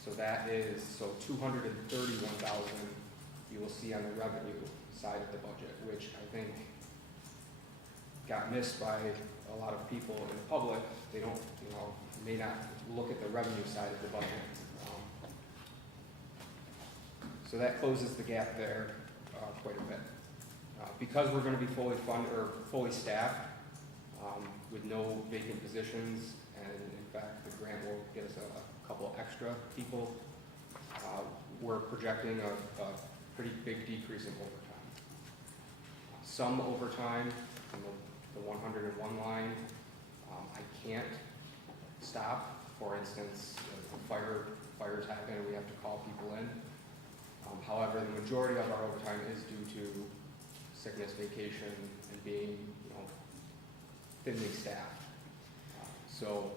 So that is, $231,000 you will see on the revenue side of the budget, which I think got missed by a lot of people in the public. They don't, may not look at the revenue side of the budget. So that closes the gap there quite a bit. Because we're going to be fully funded or fully staffed with no vacant positions, and in fact the grant will get us a couple extra people, we're projecting a pretty big decrease in overtime. Some overtime in the 101 line, I can't stop. For instance, fires happen and we have to call people in. However, the majority of our overtime is due to sickness, vacation, and being, thinly staffed. So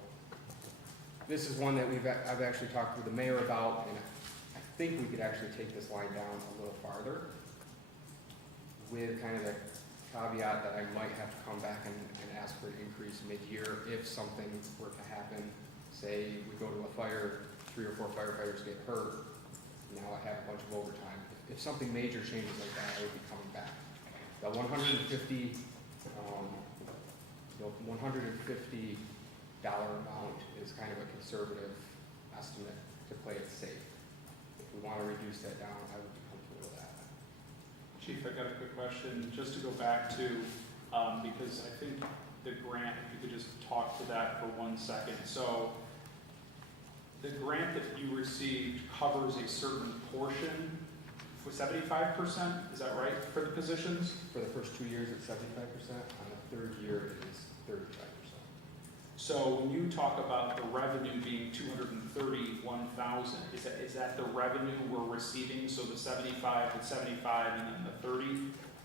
this is one that I've actually talked with the mayor about, and I think we could actually take this line down a little farther, with kind of the caveat that I might have to come back and ask for an increase mid-year if something were to happen. Say we go to a fire, 3 or 4 firefighters get hurt, now I have a bunch of overtime. If something major changes like that, I would be coming back. The $150 amount is kind of a conservative estimate to play it safe. If we want to reduce that down, I would be comfortable with that. Chief, I got a quick question, just to go back to, because I think the grant, if you could just talk to that for 1 second. So the grant that you received covers a certain portion, for 75%, is that right, for the positions? For the first 2 years, it's 75%. On the third year, it is 35%. So when you talk about the revenue being 231,000, is that the revenue we're receiving? So the 75 and 75 and then the 30,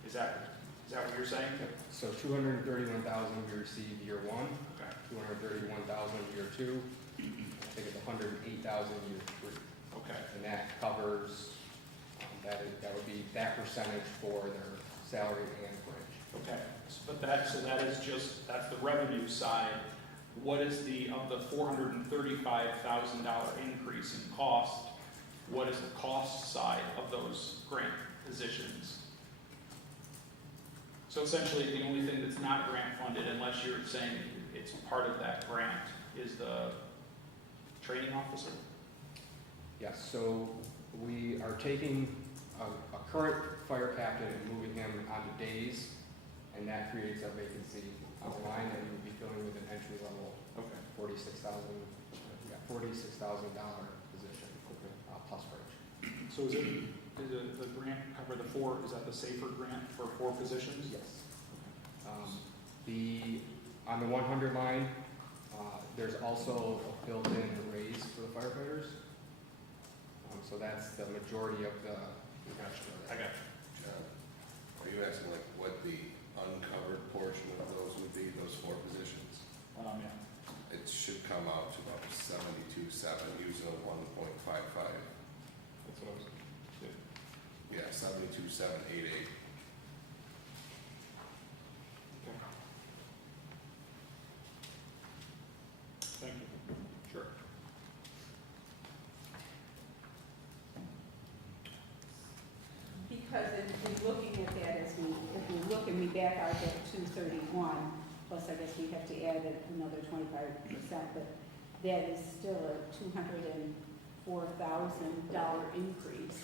is that what you're saying? So 231,000 we receive year one, Okay. 231,000 year two, I think it's 108,000 year three. Okay. And that covers, that would be that percentage for their salary and fringe. Okay, but that is just, that's the revenue side. What is of the $435,000 increase in cost, what is the cost side of those grant positions? So essentially, the only thing that's not grant funded, unless you're saying it's part of that grant, is the training officer? Yes, so we are taking a current fire captain and moving him onto days, and that creates a vacancy on the line that we would be filling with an entry level Okay. $46,000 position, plus fringe. So is the grant cover the four, is that the safer grant for 4 positions? Yes. On the 100 line, there's also a built-in raise for the firefighters. So that's the majority of the reduction of I that. got you. John, are you asking like what the uncovered portion of those would be, those 4 positions? Yeah. It should come out to about 72.7 using a 1.55. That's what I was, Yeah, 72.788. okay. Thank you. Sure. Because in looking at that, if we look and we back out that 231, plus I guess we have to add another 25%, but that is still a $204,000 increase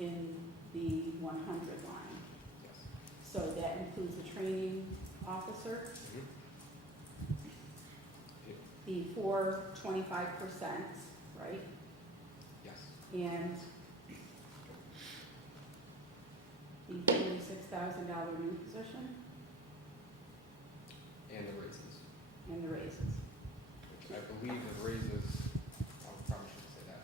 in the 100 line. Yes. So that includes the training officer, the 25%, right? Yes. And the $46,000 new position And the raises. and the raises. I believe the raises, I probably shouldn't say that.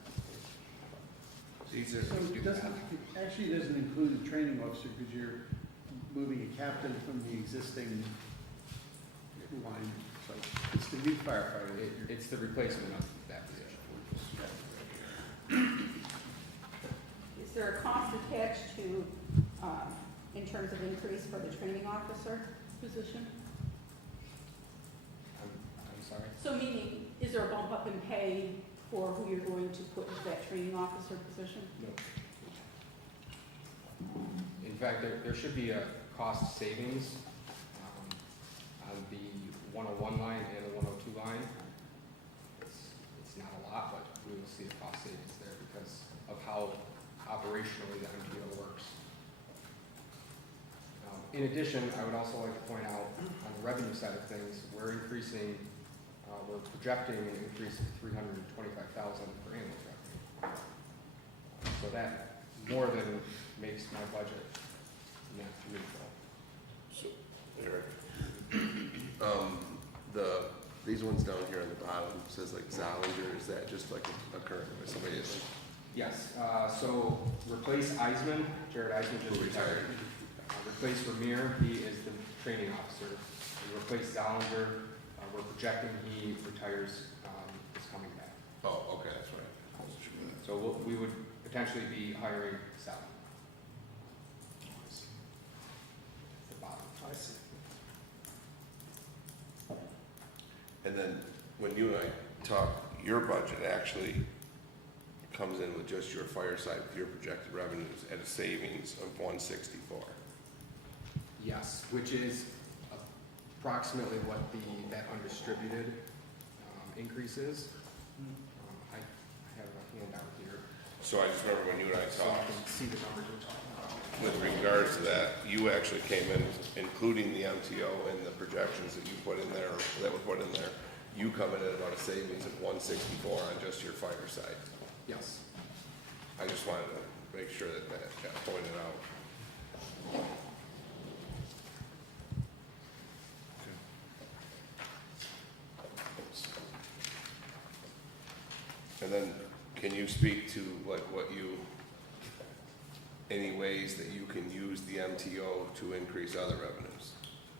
These are, So it doesn't, it actually doesn't include the training officer because you're moving a captain from the existing line. So it's the new firefighter. It's the replacement of that position. Is there a cost attached to, in terms of increase for the training officer position? I'm sorry? So meaning, is there a bump up in pay for who you're going to put into that training officer position? No. In fact, there should be a cost savings on the 101 line and the 102 line. It's not a lot, but we will see a cost savings there because of how operationally the MPO works. In addition, I would also like to point out on the revenue side of things, we're projecting an increase of $325,000 for ambulance revenue. So that more than makes my budget net neutral. so, Eric, these ones down here on the bottom says like Zollinger, is that just like a current, or somebody is? Yes, so replace Eisman, Jared Eisman just retired. Replace Vermeer, he is the training officer. We replace Zollinger, we're projecting he retires, is coming back. Oh, okay, that's right. I wasn't sure of that. So we would potentially be hiring Sal. The bottom. I see. And then when you and I talk, your budget actually comes in with just your fire side, with your projected revenues at a savings of 164. Yes, which is approximately what that undistributed increase is. I have a handout So I just remember when you and I so you talked, can see the numbers we're talking about. with regards to that, you actually came in, including the MTO and the projections that you put in there, that were put in there. You come in at about a savings of 164 on just your fire side. Yes. I just wanted to make sure that that got pointed out. And then, can you speak to like what you, any ways that you can use the MTO to increase other revenues?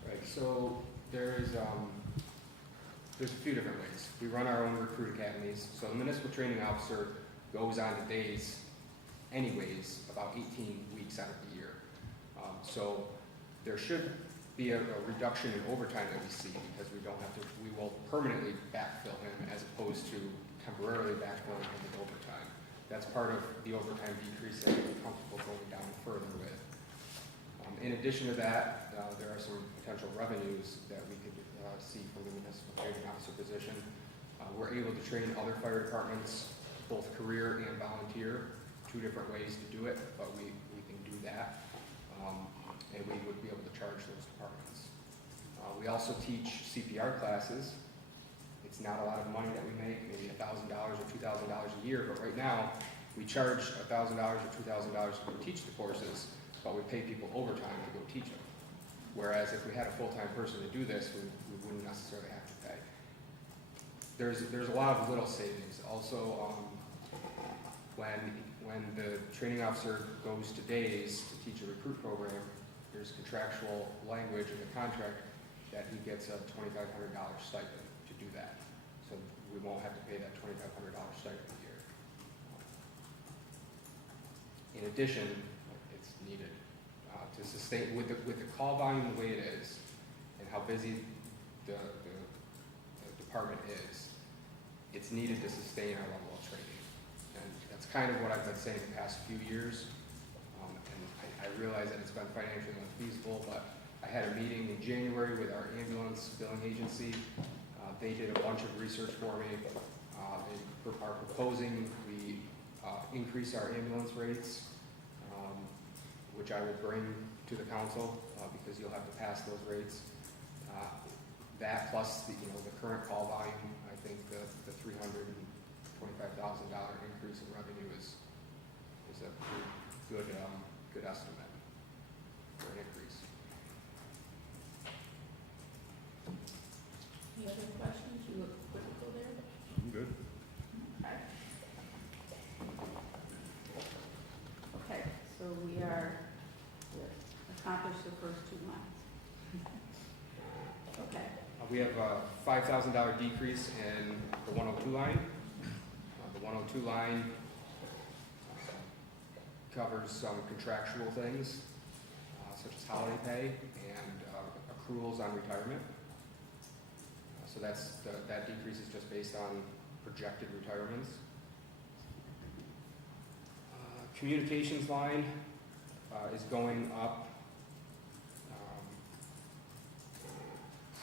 Right, so there's a few different ways. We run our own recruit academies, so the municipal training officer goes on to days anyways, about 18 weeks out of the year. So there should be a reduction in overtime that we see because we don't have to, we will permanently backfill him as opposed to temporarily backfilling him with overtime. That's part of the overtime decrease that we're comfortable going down further with. In addition to that, there are some potential revenues that we could see from the municipal training officer position. We're able to train other fire departments, both career and volunteer, 2 different ways to do it, but we can do that. And we would be able to charge those departments. We also teach CPR classes. It's not a lot of money that we make, maybe $1,000 or $2,000 a year, but right now we charge $1,000 or $2,000 to go teach the courses, but we pay people overtime to go teach them. Whereas if we had a full-time person to do this, we wouldn't necessarily have to pay. There's a lot of little savings. Also, when the training officer goes to days to teach a recruit program, there's contractual language in the contract that he gets a $2,500 stipend to do that. So we won't have to pay that $2,500 stipend a year. In addition, it's needed to sustain, with the call volume the way it is, and how busy the department is, it's needed to sustain our level of training. And that's kind of what I've been saying the past few years. And I realize that it's been financially unfeasible, but I had a meeting in January with our ambulance billing agency. They did a bunch of research for me. They are proposing we increase our ambulance rates, which I will bring to the council because you'll have to pass those rates. That plus the current call volume, I think the $325,000 increase in revenue is a pretty good estimate for an increase. Any other questions? You look critical there. I'm good. Okay. Okay, so we accomplished the first 2 lines. Okay. We have a $5,000 decrease in the 102 line. The 102 line covers some contractual things, such as holiday pay and accruals on retirement. So that decrease is just based on projected retirements. Communications line is going up.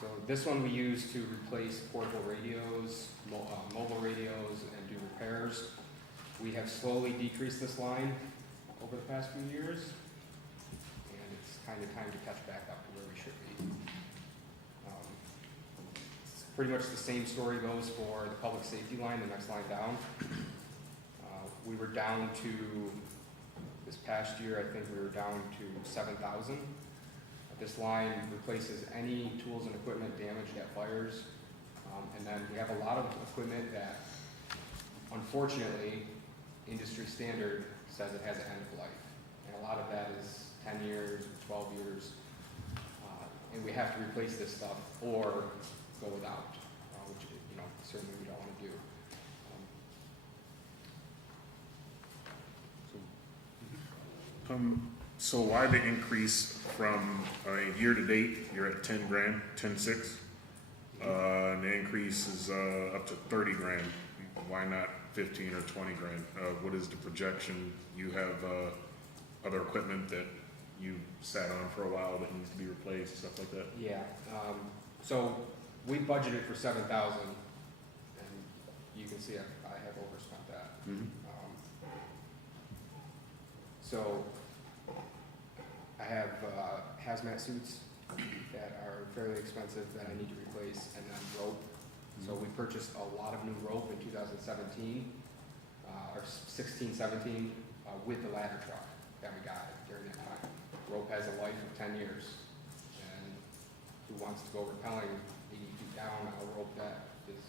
So this one we use to replace portable radios, mobile radios, and do repairs. We have slowly decreased this line over the past few years, and it's kind of time to catch back up to where we should be. Pretty much the same story goes for the public safety line, the next line down. We were down to, this past year, I think we were down to 7,000. This line replaces any tools and equipment damaged at fires. And then we have a lot of equipment that, unfortunately, industry standard says it has an end of life. And a lot of that is 10 years, 12 years. And we have to replace this stuff or go without, which certainly we don't want to do. So why the increase from year to date? You're at 10 grand, 10.6, and the increase is up to 30 grand. Why not 15 or 20 grand? What is the projection? You have other equipment that you sat on for a while that needs to be replaced, stuff like that. Yeah. So we budgeted for 7,000, and you can see I have overspent that. So I have hazmat suits that are fairly expensive that I need to replace, and then rope. So we purchased a lot of new rope in 2017, or 16, 17, with the ladder truck that we got during that time. Rope has a life of 10 years, and who wants to go rappelling 80 feet down on a rope that is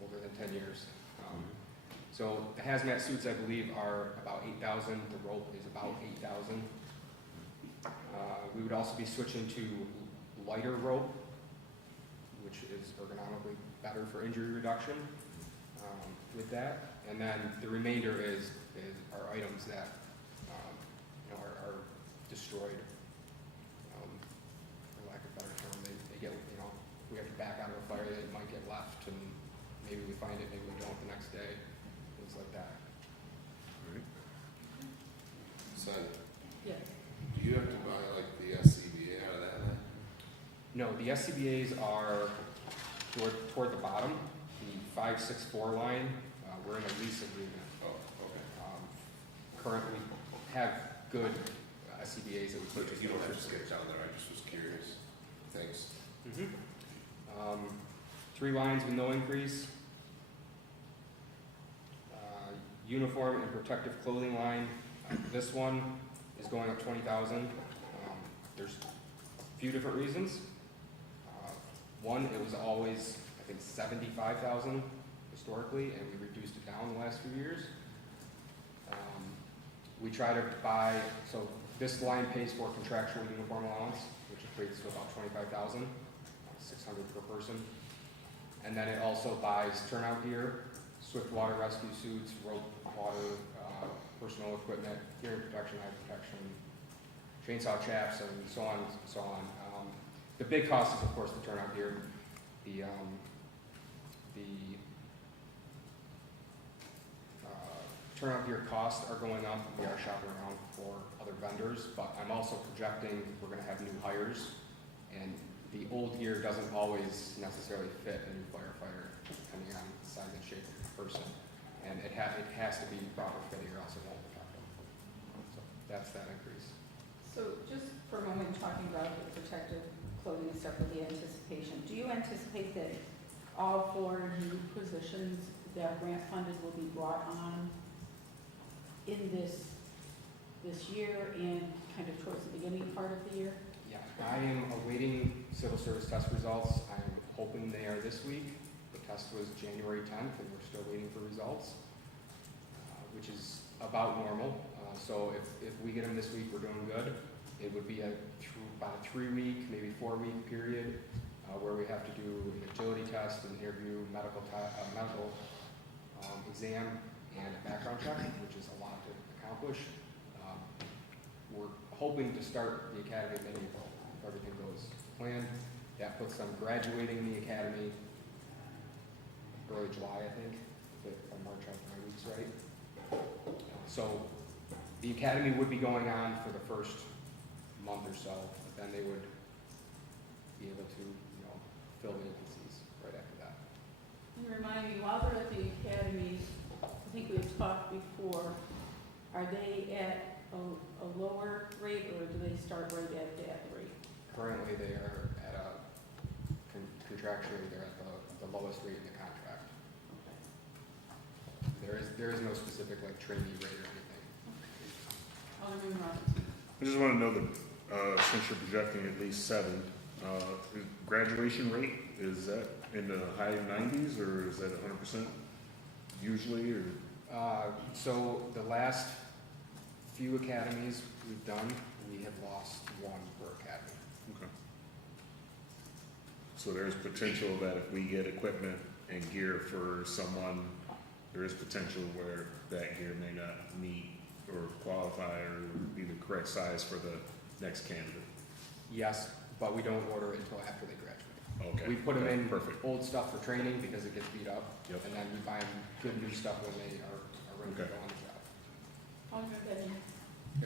older than 10 years? So the hazmat suits, I believe, are about 8,000. The rope is about 8,000. We would also be switching to lighter rope, which is ergonomically better for injury reduction with that. And then the remainder are items that are destroyed. For lack of a better term, they get, we have to back out of a fire, they might get left, and maybe we find it, maybe we don't the next day, things like that. Son, Yes. do you have to buy like the SCBA out of that then? No, the SCBA's are toward the bottom, the 564 line, we're in a lease agreement. Oh, okay. Currently have good SCBA's that we purchased. You don't have to skip down there, I just was curious. Thanks. Mm-hmm. 3 lines with no increase. Uniform and protective clothing line, this one is going up 20,000. There's a few different reasons. One, it was always, I think, 75,000 historically, and we reduced it down the last few years. We try to buy, so this line pays for contractual uniform allowance, which equates to about 25,000, 600 per person. And then it also buys turnout gear, swift water rescue suits, rope, water, personal equipment, hearing protection, eye protection, chainsaw chaps, and so on and so on. The big cost is, of course, the turnout gear. The turnout gear costs are going up. We are shopping around for other vendors, but I'm also projecting we're going to have new hires, and the old gear doesn't always necessarily fit a new firefighter, depending on the size and shape of the person. And it has to be proper fitting, or else it won't protect them. So that's that increase. So just for a moment, talking about the protective clothing and stuff with the anticipation, do you anticipate that all 4 new positions that grant funded will be brought on in this year and kind of towards the beginning part of the year? Yeah, I am awaiting civil service test results. I'm hoping they are this week. The test was January 10th, and we're still waiting for results, which is about normal. So if we get them this week, we're doing good. It would be about a 3-week, maybe 4-week period where we have to do an agility test, an interview, medical exam, and a background check, which is a lot to accomplish. We're hoping to start the academy in April, if everything goes to plan. That puts them graduating the academy early July, I think, if I march out my weeks right. So the academy would be going on for the first month or so, but then they would be able to, fill vacancies right after that. And remind me, while they're at the academy, I think we've talked before, are they at a lower rate, or do they start right at that rate? Currently, they are at a, contractually, they're at the lowest rate in the contract. There is no specific trainee rate or anything. Alderman Robinson. I just want to know that, since you're projecting at least 7, graduation rate, is that in the high 90s, or is that 100% usually, or? So the last few academies we've done, we have lost 1 per academy. Okay. So there's potential that if we get equipment and gear for someone, there is potential where that gear may not meet or qualify or be the correct size for the next candidate. Yes, but we don't order it until after they graduate. Okay. We put them in Perfect. old stuff for training because it gets beat up. Yep. And then we buy them good new stuff when they are ready to Okay. go on the job. Alderman Benny.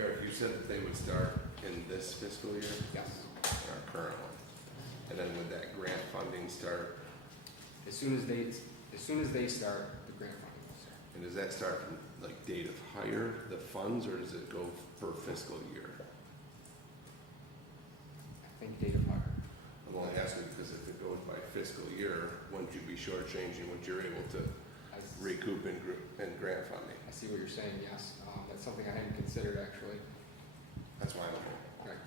Eric, you said that they would start in this fiscal year, Yes. our current one. And then would that grant funding start, As soon as they start, the grant funding will start. and does that start from like date of hire, the funds, or does it go per fiscal year? I think date of hire. I'm only asking because if it goes by fiscal year, wouldn't you be shortchanging what you're able to I s- recoup in grant funding? I see what you're saying, yes. That's something I hadn't considered, actually. That's why I'm. Right.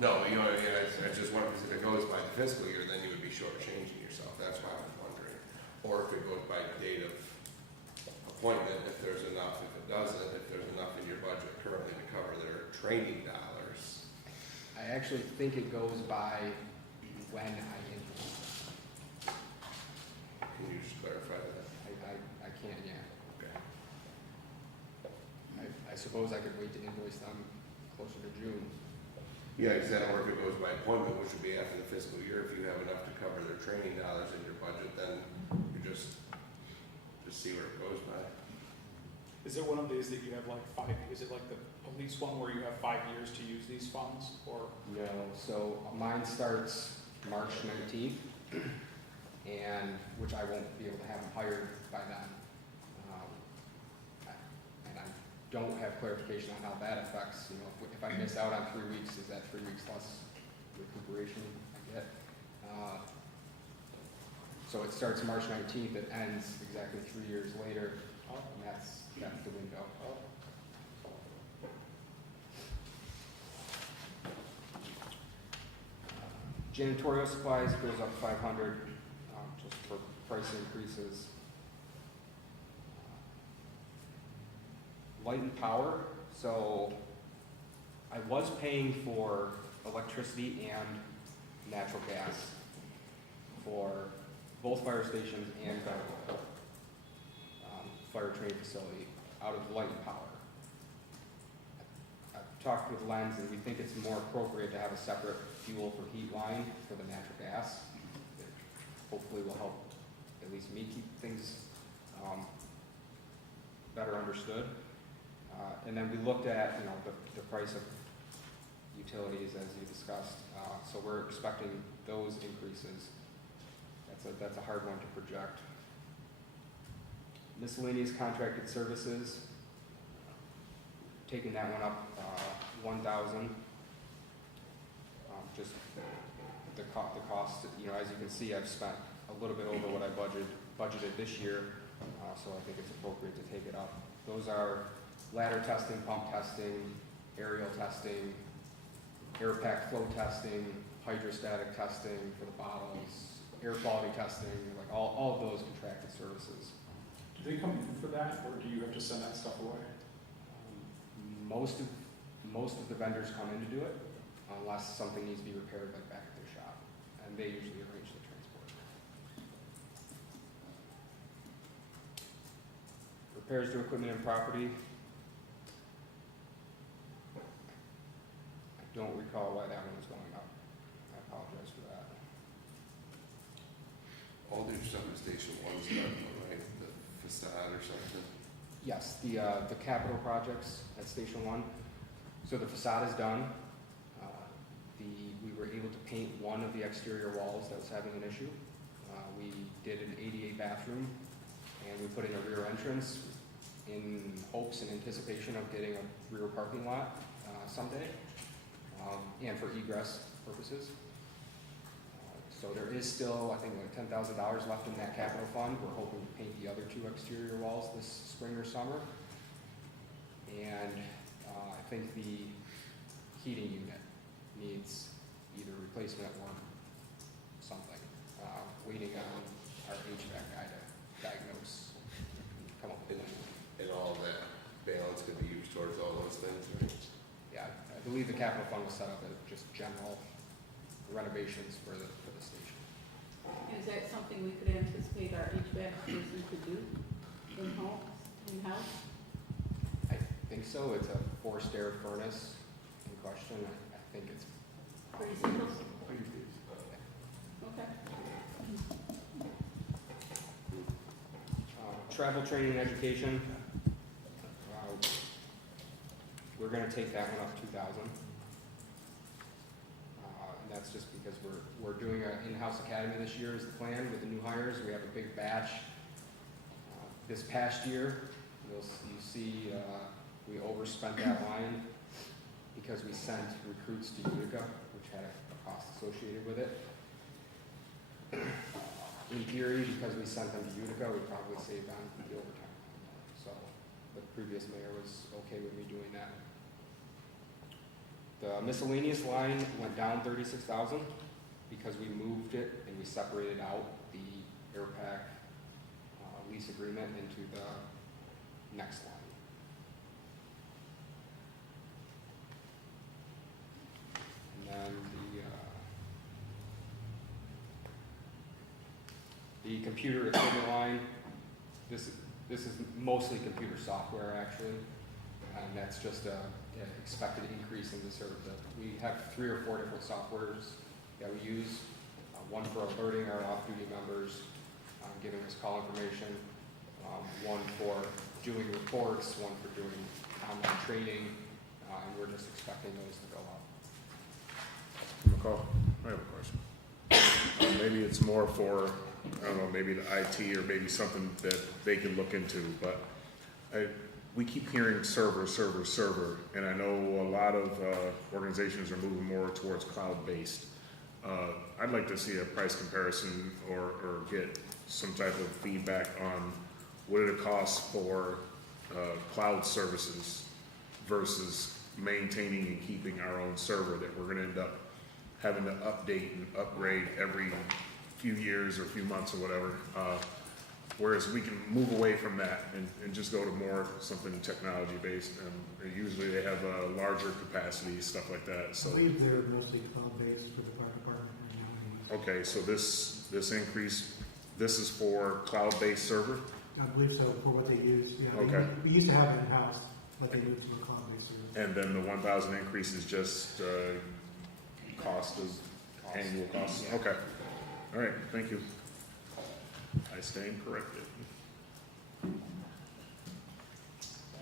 No, you know, what I mean, I just wonder, because if it goes by the fiscal year, then you would be shortchanging yourself, that's why I was wondering. Or if it goes by date of appointment, if there's enough, if it doesn't, if there's enough in your budget currently to cover their training dollars. I actually think it goes by when I invoice. Can you just clarify that? I can, yeah. Okay. I suppose I could wait to invoice them closer to June. Yeah, exactly, or if it goes by appointment, which would be after the fiscal year, if you have enough to cover their training dollars in your budget, then you just see where it goes by. Is it one of these that you have like is it like the police one where you have 5 years to use these funds, or? No, so mine starts March 19th, and, which I won't be able to have them hired by then. And I don't have clarification on how that affects, you know, if I miss out on 3 weeks, is that 3 weeks less recuperation I get? So it starts March 19th, it ends exactly 3 years later, and that's the window. Janitorial supplies goes up 500, just for price increases. Light and power, so I was paying for electricity and natural gas for both fire stations and the fire training facility out of light and power. I've talked with Lens, and we think it's more appropriate to have a separate fuel for heat line for the natural gas. It hopefully will help at least me keep things better understood. And then we looked at, you know, the price of utilities as you discussed. So we're expecting those increases. That's a hard one to project. Miscellaneous contracted services, taking that one up 1,000. Just the cost, you know, as you can see, I've spent a little bit over what I budgeted this year, so I think it's appropriate to take it up. Those are ladder testing, pump testing, aerial testing, air pack flow testing, hydrostatic testing for the bottles, air quality testing, like all of those contracted services. Do they come in for that, or do you have to send that stuff away? Most of the vendors come in to do it, unless something needs to be repaired, like back at their shop, and they usually arrange the transport. Repairs to equipment and property. I don't recall why that one was going up. I apologize for that. All the stuff in Station 1's done, right? The facade or something? Yes, the capital projects at Station 1. So the facade is done. We were able to paint one of the exterior walls that was having an issue. We did an ADA bathroom, and we put in a rear entrance in hopes and anticipation of getting a rear parking lot someday, and for egress purposes. So there is still, I think, like $10,000 left in that capital fund. We're hoping to paint the other 2 exterior walls this spring or summer. And I think the heating unit needs either replacement or something. Waiting on our HVAC guy to diagnose, come up with it. And all of that balance could be used towards all those things, right? Yeah, I believe the capital fund was set up as just general renovations for the station. Is that something we could anticipate our HVAC person could do in-house? I think so. It's a forced air furnace in question. I think it's Pretty simple? Okay. Travel, training, and education. We're going to take that one up 2,000. And that's just because we're doing an in-house academy this year is the plan with the new hires. We have a big batch This past year, you see, we overspent that line because we sent recruits to Utica, which had a cost associated with it. In theory, because we sent them to Utica, we probably saved on the overtime. So the previous mayor was okay with me doing that. The miscellaneous line went down 36,000 because we moved it and we separated out the airpack lease agreement into the next line. And then the computer equipment line, this is mostly computer software actually, and that's just an expected increase in the service. We have 3 or 4 different softwares that we use, one for alerting our off-duty members, giving us call information, one for doing reports, one for doing online training, and we're just expecting those to go up. McCall, I have a question. Maybe it's more for, I don't know, maybe the IT or maybe something that they can look into, but we keep hearing server, and I know a lot of organizations are moving more towards cloud-based. I'd like to see a price comparison or get some type of feedback on what it costs for cloud services versus maintaining and keeping our own server that we're gonna end up having to update and upgrade every few years or few months or whatever. Whereas we can move away from that and just go to more something technology based. And usually they have a larger capacity, stuff like that. So I believe they're mostly cloud-based for the fire department. okay, so this increase, this is for cloud-based server? I believe so, for what they use. Yeah, Okay. We used to have it in-house, but they moved to a cloud-based service. And then the 1,000 increase is just cost of annual costs? Yeah. Okay. All right, thank you. I stand corrected.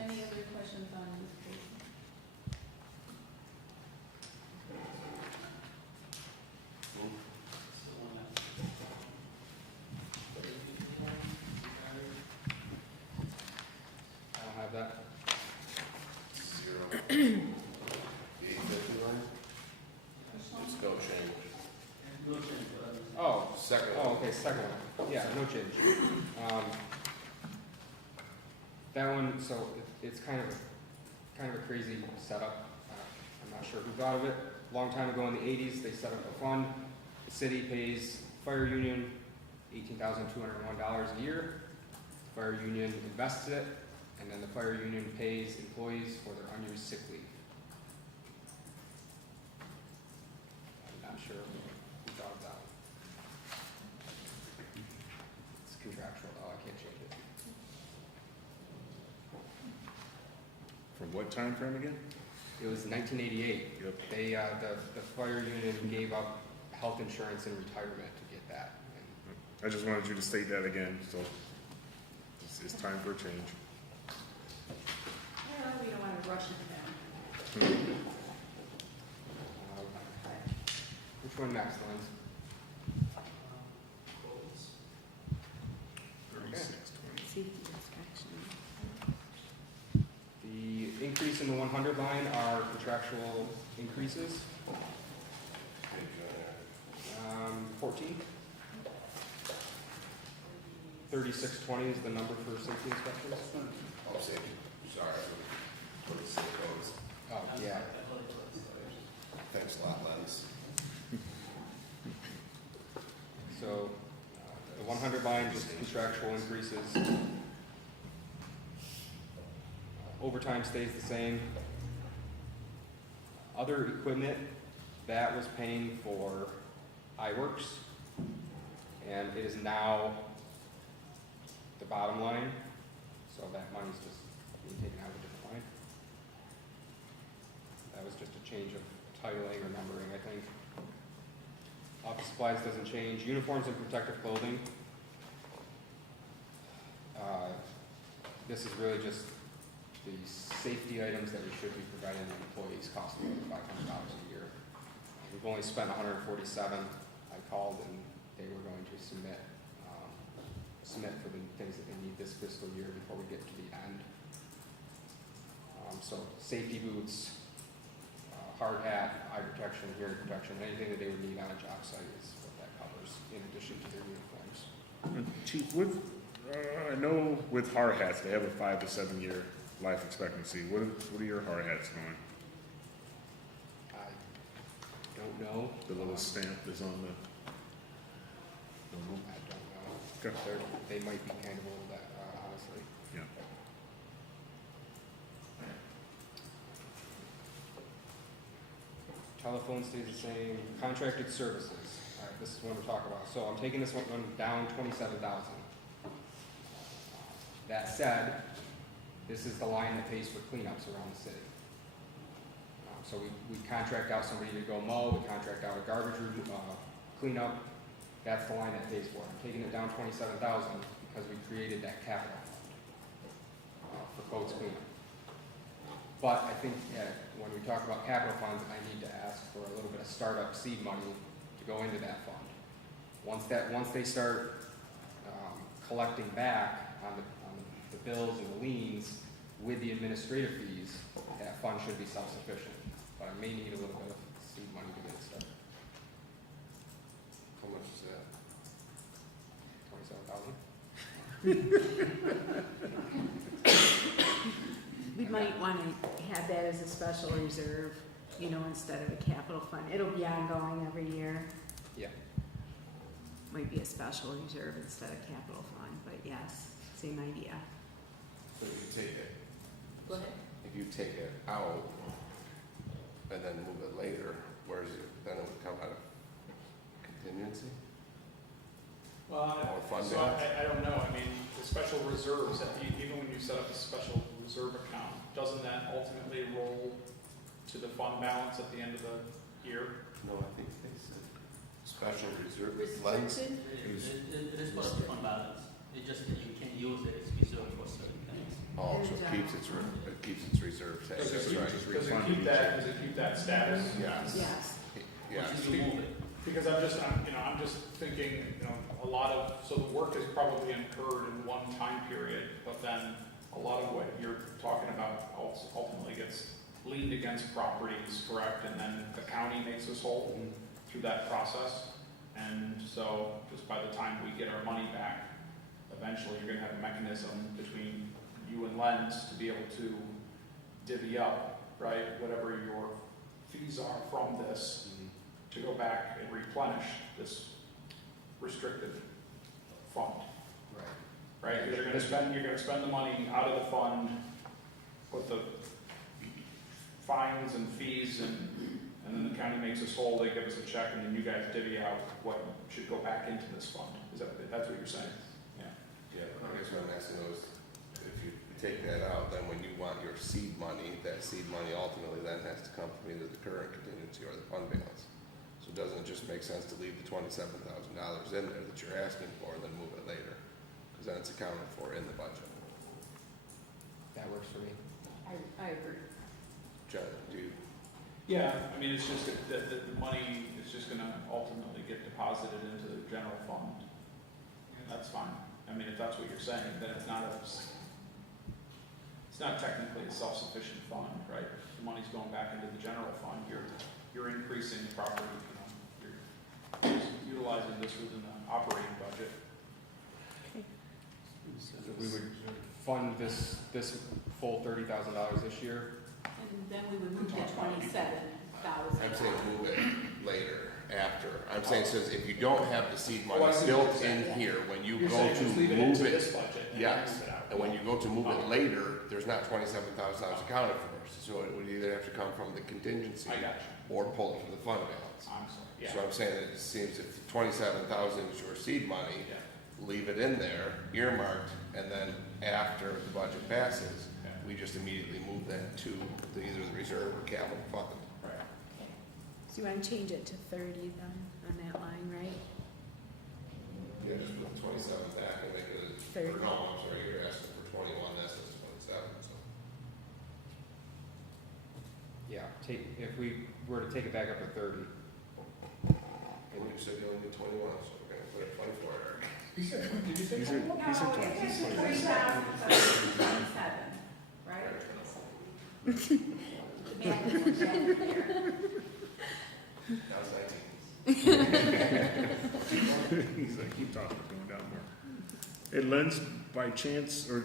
Any other questions on this page? I don't have that. 850 line? It's no change. No change, Oh, Second. okay, second one. Yeah, no change. That one, so it's kind of a crazy setup. I'm not sure who thought of it. Long time ago in the 80s, they set up a fund. The city pays fire union $18,201 a year. The fire union invests it, and then the fire union pays employees for their unused sick leave. I'm not sure who thought of that one. It's contractual though, I can't change it. From what time frame again? It was 1988. Yep. They, the fire union gave up health insurance in retirement to get that. And I just wanted you to state that again, so it's time for a change. Well, we don't want to rush into that. Which one next, Lance? 3620. Safety inspection. The increase in the 100 line are contractual increases. 14. 3620 is the number for safety inspections. Oh, safety, sorry. What is it? Oh, yeah. Thanks a lot, Lance. So the 100 line, just contractual increases. Overtime stays the same. Other equipment, that was paying for iWorks, and it is now the bottom line, so that money's just being taken out of a different line. That was just a change of titling or numbering, I think. Office supplies doesn't change. Uniforms and protective clothing. This is really just the safety items that we should be providing to employees, costing $500 a year. We've only spent $147. I called and they were going to submit submit for the things that they need this fiscal year before we get to the end. So safety boots, hard hat, eye protection, hearing protection, anything that they would need on a job site is what that covers, in addition to their uniforms. Chief, I know with hard hats, they have a 5 to 7 year life expectancy. What are your hard hats going? I don't know. The little stamp is on the. I don't know. Okay. They might be kind of old, honestly. Yeah. Telephone stays the same. Contracted services. All right, this is what we're talking about. So I'm taking this one down 27,000. That said, this is the line that pays for cleanups around the city. So we contract out somebody to go mow, we contract out a garbage cleanup. That's the line that pays for it. I'm taking it down 27,000 because we created that capital fund for codes cleanup. But I think when we talk about capital funds, I need to ask for a little bit of startup seed money to go into that fund. Once they start collecting back on the bills and the liens with the administrative fees, that fund should be self-sufficient. But I may need a little bit of seed money to get it started. How much is that? 27,000. We might want to have that as a special reserve, you know, instead of a capital fund. It'll be ongoing every year. Yeah. Might be a special reserve instead of capital fund, but yes, same idea. So if you take it, Go ahead. if you take it out and then move it later, then it would come out of contingency? Well, Or fund so balance? I don't know, I mean, the special reserves, even when you set up a special reserve account, doesn't that ultimately roll to the fund balance at the end of the year? No, I think they said special reserve funds. Restricted? It is part of the fund balance. It just that you can use it as reserve for certain things. Oh, so it keeps its reserve tax, Does that's it right. keep that status? Yes. Yes. Yes. Once you move it. Because I'm just thinking, a lot of, so the work is probably incurred in one time period, but then a lot of what you're talking about ultimately gets leaned against properties, correct? And then the county makes us whole through that process. And so just by the time we get our money back, eventually you're gonna have a mechanism between you and Lens to be able to divvy up, right, whatever your fees are from this, to go back and replenish this restricted fund, Right. right? Because you're gonna spend the money out of the fund, with the fines and fees, and then the county makes us whole, they give us a check, and then you guys divvy out what should go back into this fund. That's what you're saying? Yeah. Yeah, I guess what I'm asking is, if you take that out, then when you want your seed money, that seed money ultimately then has to come from either the current contingency or the fund balance. So doesn't it just make sense to leave the $27,000 in there that you're asking for and then move it later? Because then it's accounted for in the budget. That works for me. I agree. John, do you? Yeah, I mean, it's just that the money is just gonna ultimately get deposited into the general fund. That's fine. I mean, if that's what you're saying, then it's not technically a self-sufficient fund, right? The money's going back into the general fund, you're increasing the property, you're utilizing this within the operating budget. So we would fund this full $30,000 this year. And then we would move to 27,000. I'm saying move it later, after. I'm saying, says if you don't have the seed money Oh, I see what built you're in saying. here, when you You're go saying to just leave it move into it. this budget and Yes, move it out. and when you go to move it Oh. later, there's not $27,000 accounted for. So it would either have to come from the contingency I got you. or pull it from the fund balance. I'm sorry, yeah. So I'm saying that it seems if 27,000 is your seed money, Yeah. leave it in there, earmarked, and then after the budget passes, Okay. we just immediately move that to either the reserve or capital fund. Right. So you want to change it to 30 then, on that line, right? Yeah, just put 27 back and make it, 30. or no, I'm sorry, you're asking for 21, that's just 27, so. Yeah, if we were to take it back up to 30. And you said you only need 21, so we're gonna put it 24 there. He said, did you say? He said No, it's 3,727, right? The math is not bad there. That was 19. He's like, keep talking, going down more. Hey, Lens, by chance, or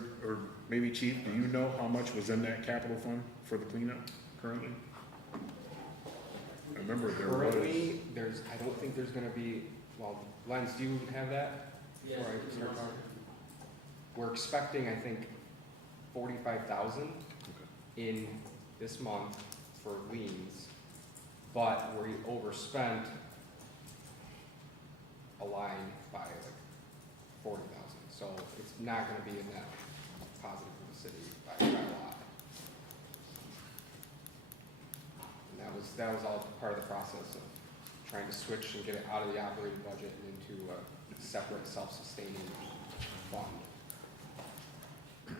maybe Chief, do you know how much was in that capital fund for the cleanup currently? I remember there was. Currently, I don't think there's gonna be, well, Lens, do you have that? Yes, Before I it start was- talking? We're expecting, I think, 45,000 in this month for liens, but we overspent a line by like 40,000, so it's not gonna be a net positive for the city by a lot. And that was all part of the process of trying to switch and get it out of the operating budget and into a separate self-sustaining fund. We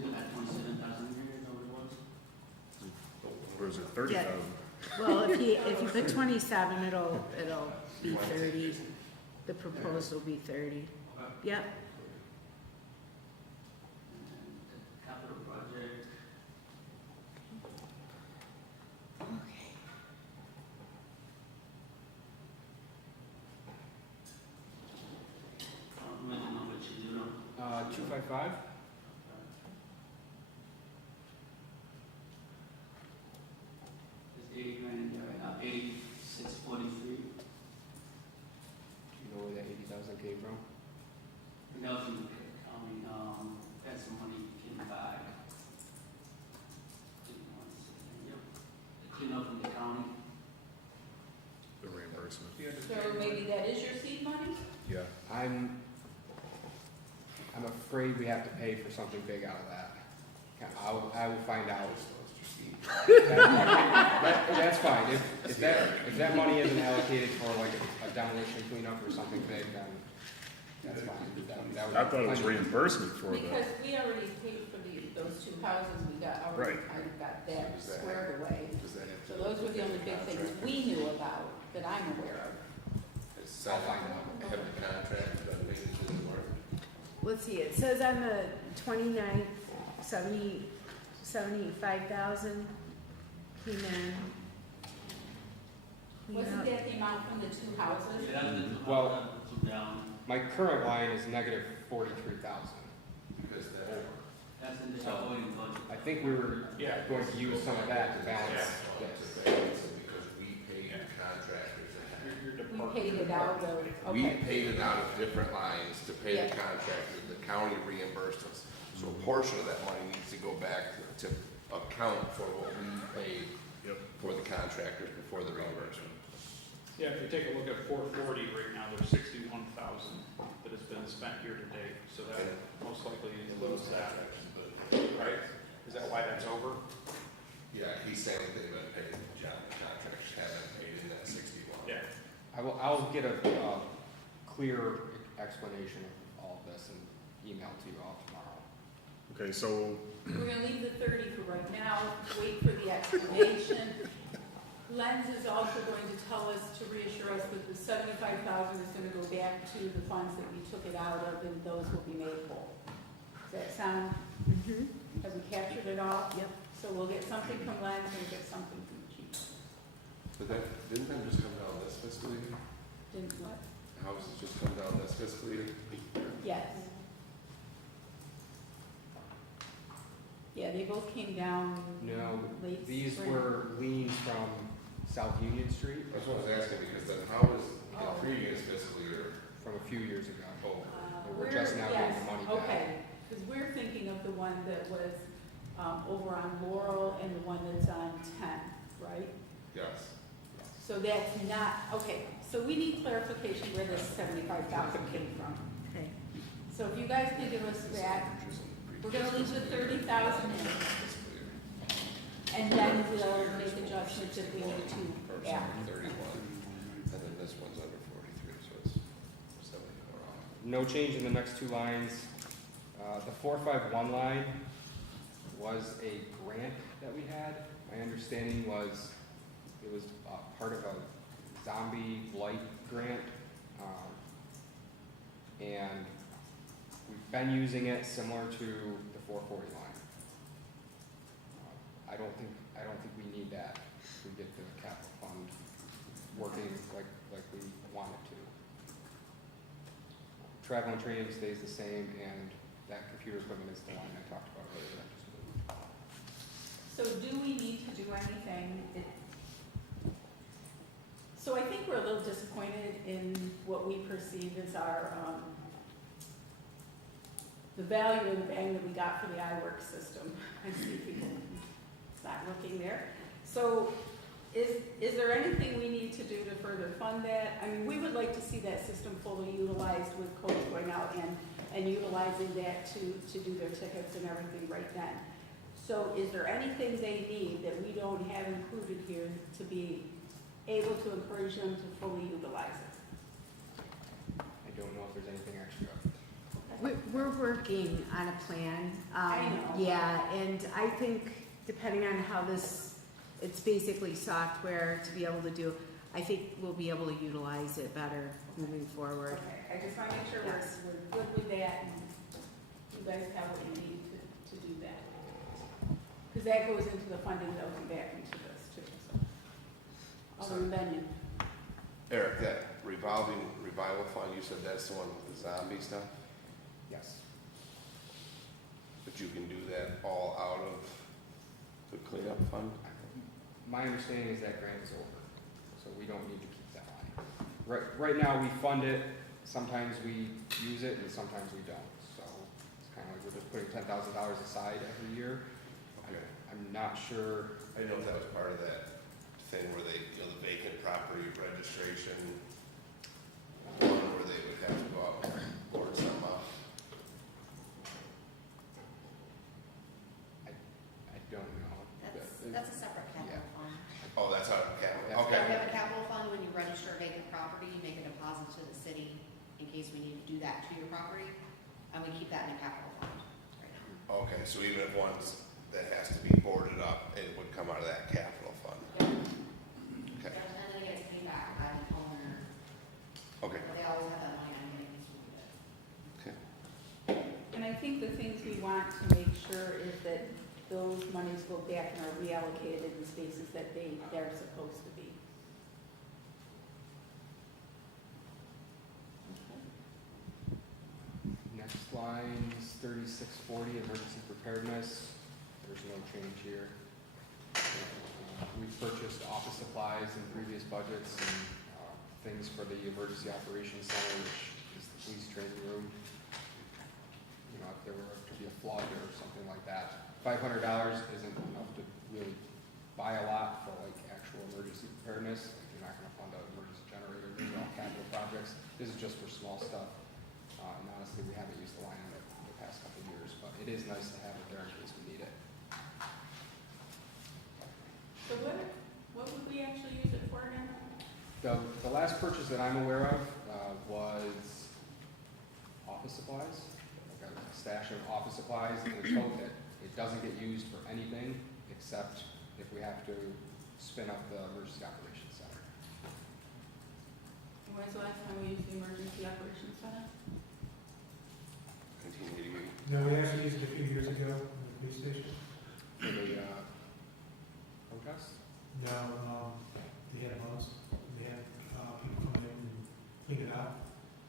were at 27,000 here, is that what it was? Or is it 30,000? Well, if you put 27, it'll be 30. The proposed will be 30. Yep. And the capital project, with the number 20. 255? There's 80 grand in there right now, 8643. Do you know where that 80,000 came from? And that was from the county, that's the money came back. Give me 1 second, yep. The cleanup from the county. The reimbursement. So maybe that is your seed money? Yeah. I'm afraid we have to pay for something big out of that. I will find out. That's fine. If that money isn't allocated for like a demolition cleanup or something big, then that's fine. That would I thought it was plenty. reimbursement for the, Because we already paid for those two houses, we got, already Right. kind of got that Does that- squared away. Does that have So to those do were the with only big things contract? we knew about, that I'm aware of. It's selling, have the contract, that makes it work. Let's see, it says on the 29th, 75,000 came in. Wasn't that the amount from the two houses? Yeah, that's the two, Well- two down. My current line is negative 43,000. Because that. That's in the operating budget. I think we were Yeah. going to use some of that to balance this. Because we paid the contractors. Your We department. paid it out of, We okay. paid it out of different lines to pay the Yeah. contractors, the county reimbursed us. So a portion of that money needs to go back to account for what we paid Yep. for the contractors before the reimbursement. Yeah, if you take a look at 440 right now, there's 61,000 that has been spent year to date, so that most likely includes that, right? Is that why that's over? Yeah, he's saying they've been paid, John, the contractors haven't paid in that 61. Yeah. I'll get a clear explanation of all of this and email to you all tomorrow. okay, so, We're gonna leave the 30 for right now, wait for the explanation. Lens is also going to tell us, to reassure us that the 75,000 is gonna go back to the funds that we took it out of, and those will be made whole. Does that sound, have we captured it all? Yep. So we'll get something from Lens and get something from the chief. But didn't that just come down this fiscal year? Didn't what? Houses just come down this fiscal year? Yes. Yeah, they both came down No, late these spring. were liens from South Union Street That's what I was asking, because then how was the Oh. previous fiscal year? from a few years ago. Oh, We're just now getting the money back. Okay, because we're thinking of the one that was over on Laurel and the one that's on 10, right? yes. So that's not, okay, so we need clarification where this 75,000 came from. Okay. So if you guys can give us that, we're gonna leave the 30,000 in, and then we'll make adjustments if we need to after. 31, and then this one's under 43, so it's 74 off. No change in the next two lines. The 451 line was a grant that we had. My understanding was it was part of a zombie blight grant. and we've been using it similar to the 440 line. I don't think we need that to get the capital fund working like we want it to. Travel and training stays the same, and that computer equipment is the line I talked about earlier. That just moved. So do we need to do anything? So I think we're a little disappointed in what we perceive as our, the value and the bang that we got for the iWork system. I see people not looking there. So is there anything we need to do to further fund that? I mean, we would like to see that system fully utilized with codes going out and utilizing that to do their tickets and everything right then. So is there anything they need that we don't have included here to be able to encourage them to fully utilize it? I don't know if there's anything extra. We're working on a plan. I know. Yeah, and I think depending on how this, it's basically software to be able to do, I think we'll be able to utilize it better moving forward. Okay, I just want to make sure Yes. we're good with that and you guys have what you need to do that. Because that goes into the funding that will be back into this too, so. Other than you. Eric, that revival fund, you said that's the one with the zombie stuff? Yes. But you can do that all out of the cleanup fund? My understanding is that grant is over, so we don't need to keep that line. Right now, we fund it, sometimes we use it, and sometimes we don't. So it's kind of like we're just putting $10,000 aside every year. Okay. I'm not sure. I didn't know if that was part of that thing where they, the vacant property registration, one where they would have to go out and board some up. I don't know. That's a separate capital fund. Oh, that's out of capital, That's- okay. We have a capital fund, when you register a vacant property, you make a deposit to the city in case we need to do that to your property, and we keep that in a capital fund right now. Okay, so even if one's that has to be boarded up, it would come out of that capital fund. Okay, And then it gets paid back by the owner, okay, but they always have that money on hand in case we need it. okay. And I think the things we want to make sure is that those monies go back and are reallocated in the spaces that they're supposed to be. Next line is 3640, emergency preparedness. There's no change here. We've purchased office supplies in previous budgets and things for the emergency operations center, which is the police training room. You know, if there were to be a flood or something like that. $500 isn't enough to really buy a lot for like actual emergency preparedness. Like, you're not going to fund an emergency generator. These are all capital projects. This is just for small stuff. And honestly, we haven't used the line on it in the past couple of years, but it is nice to have it there in case we need it. So what would we actually use it for again? The last purchase that I'm aware of was office supplies. Like a stash of office supplies in a tote that it doesn't get used for anything except if we have to spin up the emergency operations center. When's the last time we used the emergency operations center? 1988. No, we actually used it a few years ago in the police station. For the protest? No, they had bugs. They had people come in and clean it out,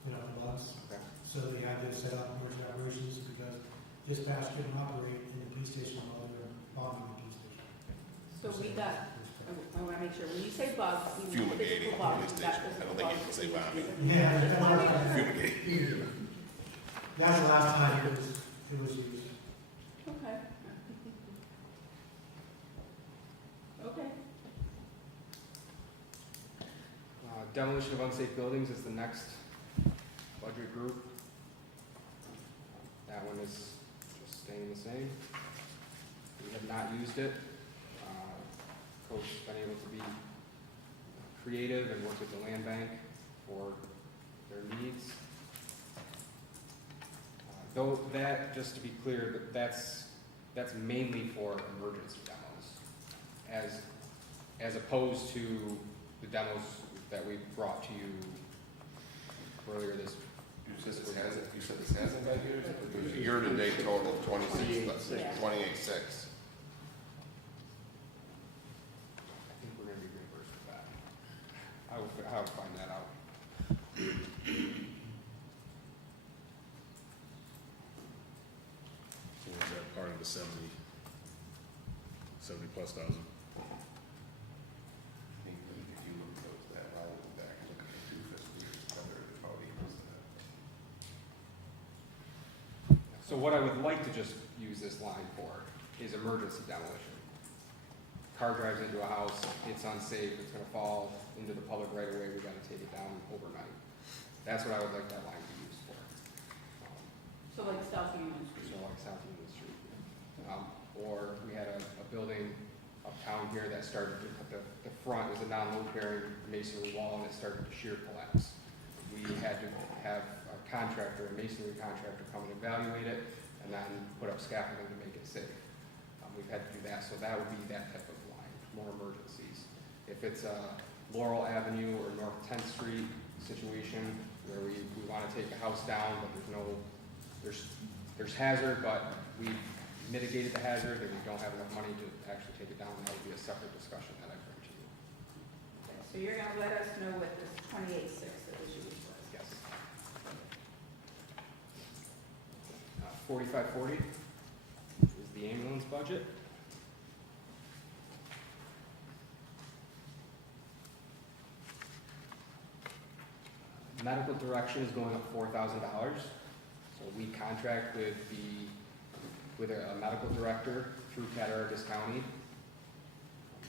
clean up the bugs. Okay. So they had to set up emergency operations because dispatch couldn't operate in the police station while they were bombing the police station. So we got, I want to make sure, when you say bugs, you mean Fumigating physical the bugs. police not station. I physical don't think you bugs. can say bombing. Yeah. Fumigating. That's the last time it was used. Okay. Okay. Demolition of unsafe buildings is the next budget group. That one is just staying the same. We have not used it. Coach's been able to be creative and work with the land bank for their needs. Though that, just to be clear, that's mainly for emergency demos, as opposed to the demos that we brought to you earlier this You said this hasn't been used? There's a year-to-date total of 26, Yeah. 28.6. I think we're gonna be reimbursed for that. I will find that out. So was that part of the 70 plus thousand? I think if you look at those, that, I'll look back and look at the two fiscal years together, it probably equals that. So what I would like to just use this line for is emergency demolition. Car drives into a house, it's unsafe, it's gonna fall into the public right away, we gotta take it down overnight. That's what I would like that line to be used for. So like South Union Street. So like South Union Street. Or we had a building uptown here that started to, the front was a non-load bearing masonry wall and it started to shear collapse. We had to have a contractor, a masonry contractor come and evaluate it and then put up scaffolding to make it safe. We've had to do that, so that would be that type of line, more emergencies. If it's a Laurel Avenue or North 10th Street situation where we want to take a house down, but there's hazard, but we mitigated the hazard and we don't have enough money to actually take it down, that would be a separate discussion that I bring to you. Okay, so you're gonna let us know what this 28.6 that was used was. Yes. 4540 is the ambulance budget. Medical direction is going up $4,000. So we contract with a medical director through Cattaraugus County.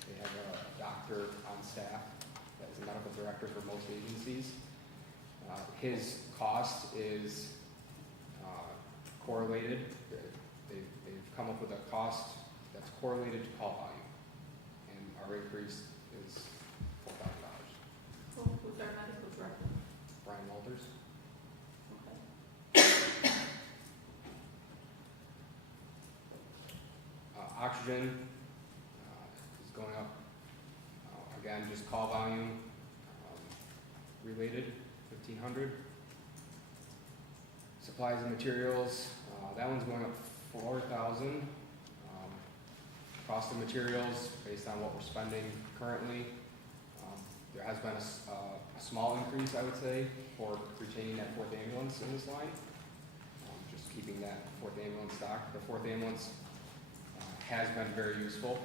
They have a doctor on staff that is a medical director for most agencies. His cost is correlated. They've come up with a cost that's correlated to call volume. And our increase is $4,000. Who's our medical director? Brian Walters. Okay. Oxygen is going up. Again, just call volume related, 1,500. Supplies and materials, that one's going up 4,000. Cost of materials, based on what we're spending currently. There has been a small increase, I would say, for retaining that 4th ambulance in this line. Just keeping that 4th ambulance stock. The 4th ambulance has been very useful.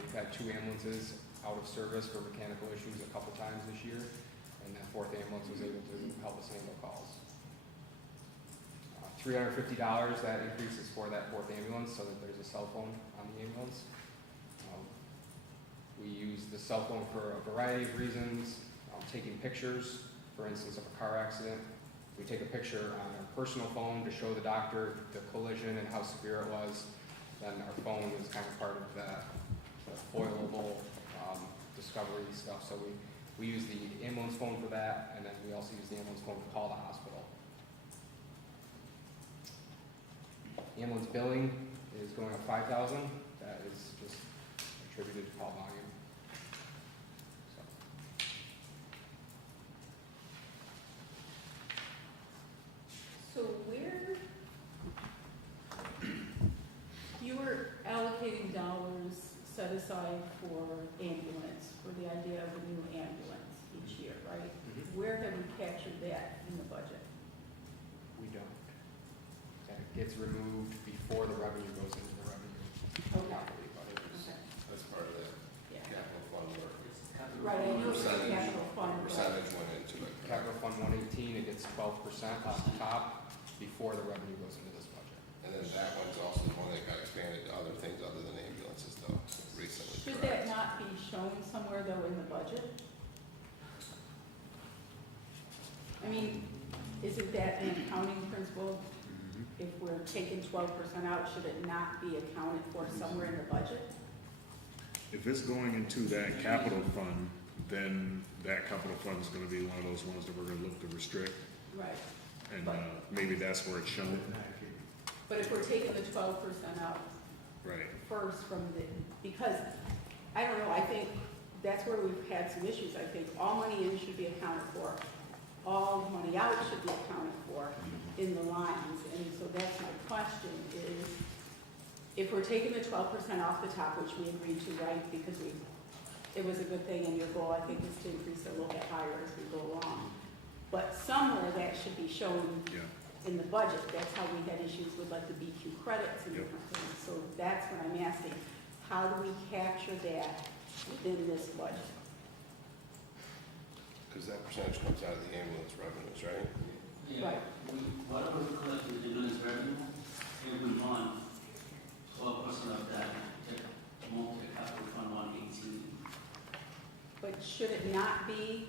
We've had 2 ambulances out of service for mechanical issues a couple times this year, and that 4th ambulance was able to help us handle calls. $350, that increase is for that 4th ambulance, so that there's a cell phone on the ambulance. We use the cell phone for a variety of reasons. Taking pictures, for instance, of a car accident. We take a picture on our personal phone to show the doctor the collision and how severe it was. Then our phone is kind of part of the foilable discovery stuff. So we use the ambulance phone for that, and then we also use the ambulance phone to call the hospital. Ambulance billing is going up 5,000. That is just attributed to call volume. So where, you were allocating dollars set aside for ambulance, for the idea of a new ambulance each year, right? Mhm. Where have you captured that in the budget? We don't. That gets removed before the revenue goes into the revenue. Okay. property, but it is- Okay, That's part of that yeah. capital fund work. Right, I know it's a Percentage. capital fund, but Percentage went into it. Capital Fund 118, it gets 12% off the top before the revenue goes into this budget. And then that one's also the one that got expanded to other things other than ambulances though, recently. should correct? that not be shown somewhere though in the budget? I mean, isn't that an accounting principle? If we're taking 12% out, should it not be accounted for somewhere in the budget? If it's going into that capital fund, then that capital fund is gonna be one of those ones that we're gonna look to restrict, Right. and, maybe that's where it's shown. But if we're taking the 12% out Right. first from the, because, I don't know, I think that's where we've had some issues, I think. All money in should be accounted for all money out should be accounted for in the lines. And so that's my question is, if we're taking the 12% off the top, which we agreed to, right, because it was a good thing, and your goal, I think, is to increase it a little bit higher as we go along. But somewhere that should be shown Yeah. in the budget. That's how we had issues with like the BQ credits and Yep. different things. So that's what I'm asking. How do we capture that within this budget? Because that percentage comes out of the ambulance revenues, right? Yeah, Right. whatever we collect with the ambulance revenue, every month, 12% of that, take amount to capital fund 118. But should it not be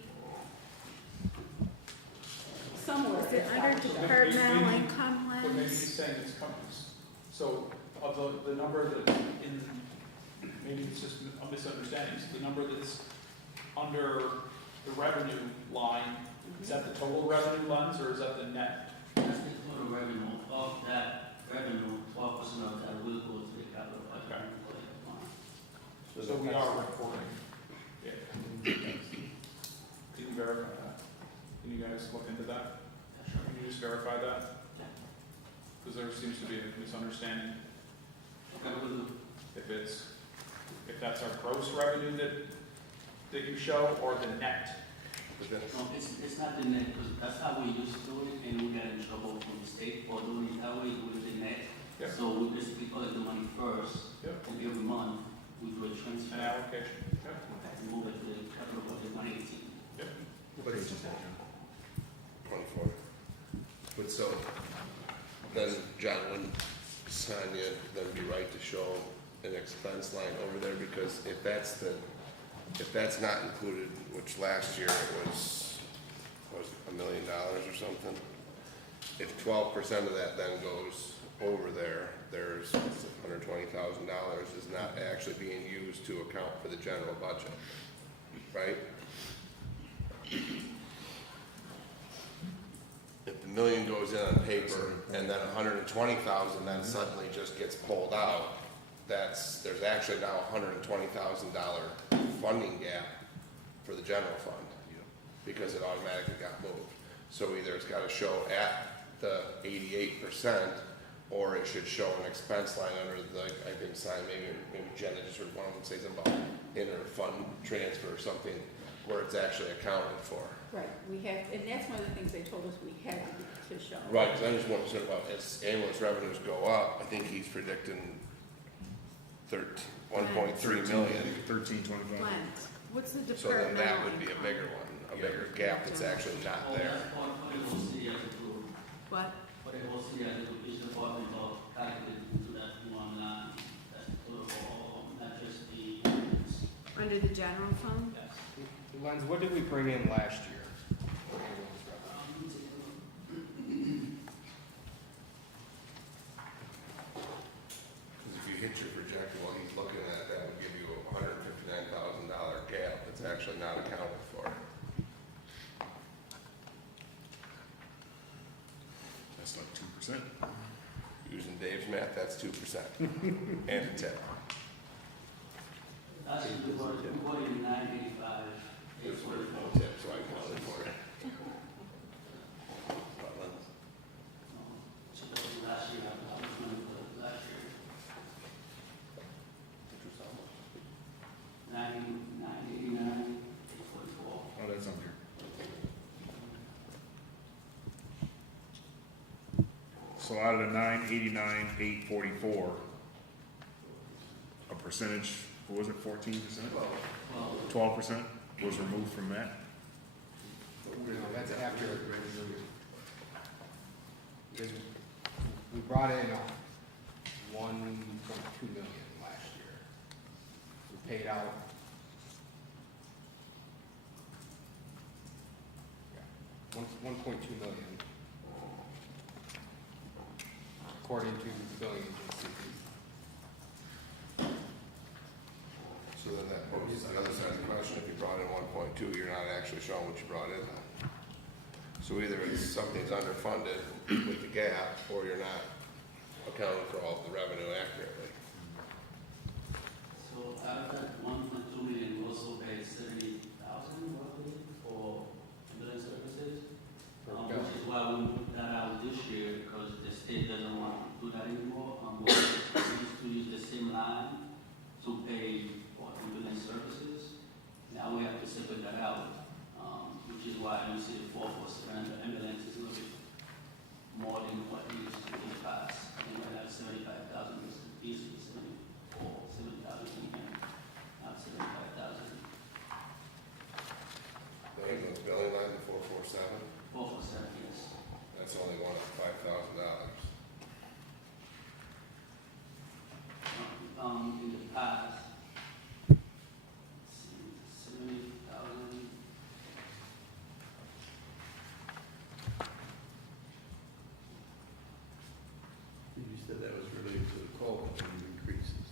somewhere? Is it it's under got to show? departmental income But maybe lens? he's saying it's coming, so of the number that in, maybe it's just a misunderstanding, so the number that's under the revenue line, is that the total revenue lens, or is that the net? That's the total revenue. Of that revenue, 12% of that will go to the capital budget. So we are recording. Yeah. Can you verify that? Can you guys look into that? Can you just verify that? Yeah. Because there seems to be a misunderstanding. Okay, we'll do. If that's our gross revenue that you show, or the net? But that's, No, it's not the net, because that's how we used to do it, and we got in trouble from the state for doing it that way with the net. Yeah. So we basically collect the money first, Yep. and every month, we do a transfer. An allocation? Yep. And move it to the capital budget 118. what page is that, John? 24. But so, then John, wouldn't Sonia then be right to show an expense line over there? Because if that's not included, which last year it was $1 million or something. If 12% of that then goes over there, there's $120,000 is not actually being used to account for the general budget, right? If the million goes in on paper and then 120,000 then suddenly just gets pulled out, there's actually now $120,000 funding gap for the general fund because it automatically got moved. So either it's gotta show at the 88%, or it should show an expense line under the, I think, maybe Jenna just heard one of them say something about inter-fund transfer or something, where it's actually accounted for. Right, we have, and that's one of the things they told us we had to show. Right, because I just want to say about as ambulance revenues go up, I think he's predicting 1.3 million. 1325. Lens. What's the So then departmental income? that would be a bigger one, a bigger gap that's actually not Oh, there. that's for the whole city as a group. What? For the whole city as a group, each department will calculate into that one line. That's the total for all, not just the ambulance. Under the general fund? Yes. Lens, what did we bring in last year? for ambulance revenue? Let me take a look. Because if you hit your projected, while he's looking at that, would give you a $159,000 gap that's actually not accounted for. That's like 2%. Using Dave's math, that's 2% and a tip. That's the report, in 985. That's where there's no tip, so I counted for it. Wetlands. So that was last year, I was money for last year. Which was how much? 989, 844. Oh, that's on here. So out of the 989, 844, a percentage, what was it, 14%? 12% was removed from that? No, that's after. Because we brought in 1.2 million last year. We paid out. Yeah, 1.2 million. According to the billing agency. So then that poses the other side of the question, if you brought in 1.2, you're not actually showing what you brought in then. So either it's something's underfunded with the gap, or you're not accounting for all the revenue accurately. So out of that 1.2 million, we also paid 70,000 roughly for ambulance services.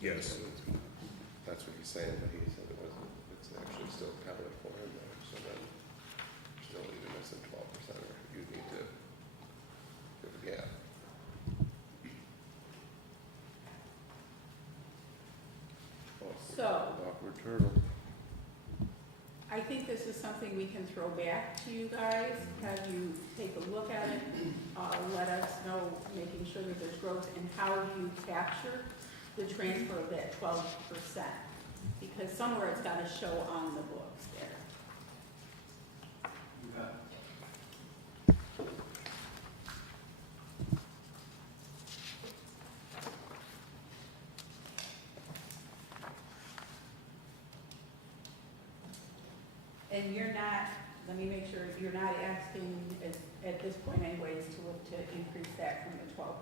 Yes. That's what he's saying, but he said it wasn't, it's actually still counted for him there, so then you're still even missing 12%, or you need to give a gap. So- Awkward turtle. I think this is something we can throw back to you guys, have you take a look at it, let us know, making sure that there's growth, and how do you capture the transfer of that 12%? Because somewhere it's gotta show on the books there. And you're not, let me make sure, you're not asking at this point anyways to look to increase that from the 12%?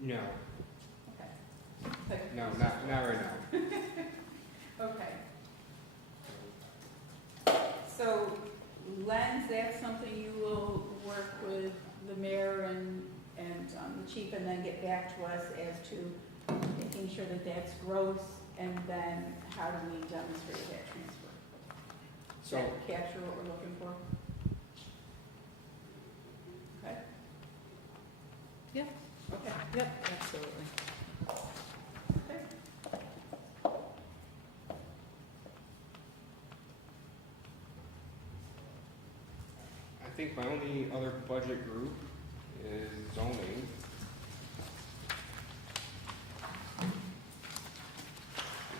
No, Okay. no, not right now. Okay. So, Lens, that's something you will work with the mayor and the chief, and then get back to us as to making sure that that's gross, and then how do we demonstrate that transfer? So, That capture what we're looking for? Okay? Yeah. Okay. Yep, absolutely. Okay. I think my only other budget group is zoning.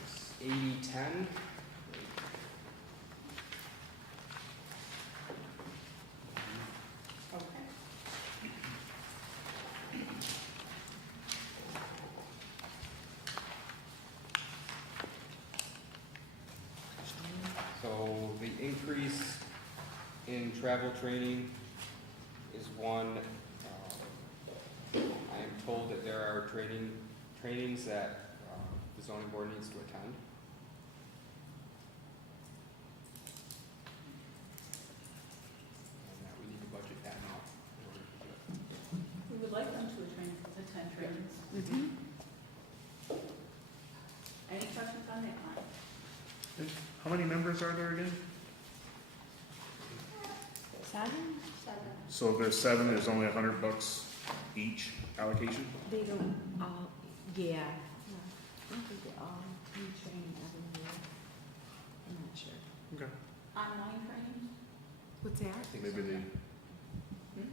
It's 80-10. Okay. So the increase in travel training is one. I am told that there are trainings that the zoning board needs to attend. And that we need to budget that now in order to do it. We would like them to attend trainings. Mm-hmm. Any questions on that line? How many members are there again? 7? So if there's 7, there's only $100 each allocation? They don't all, yeah. I don't think they all do training every year. I'm not sure. Okay. Online training? What's that? Maybe they, Hmm?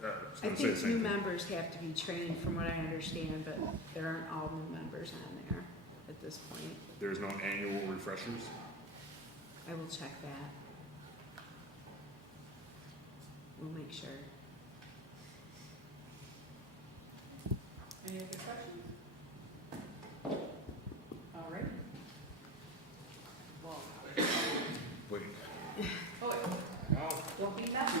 was I gonna say think the same new thing. members have to be trained, from what I understand, but there aren't all new members on there at this point. There's no annual refreshers? I will check that. We'll make sure. Any other questions? All right. Well, Wait. oh, wait, No. don't be messy.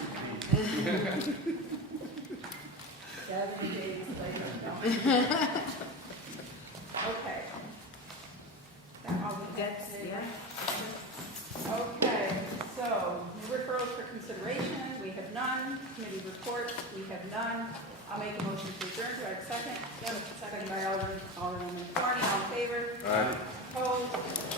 7 days later, no. Okay. That all we got today, Yeah. right? Okay, so referrals for consideration, we have none. Committee reports, we have none. I'll make a motion to adjourn. Do I have a second? Yep. Second by Alderman Forney. All in favor? Aye. Opposed?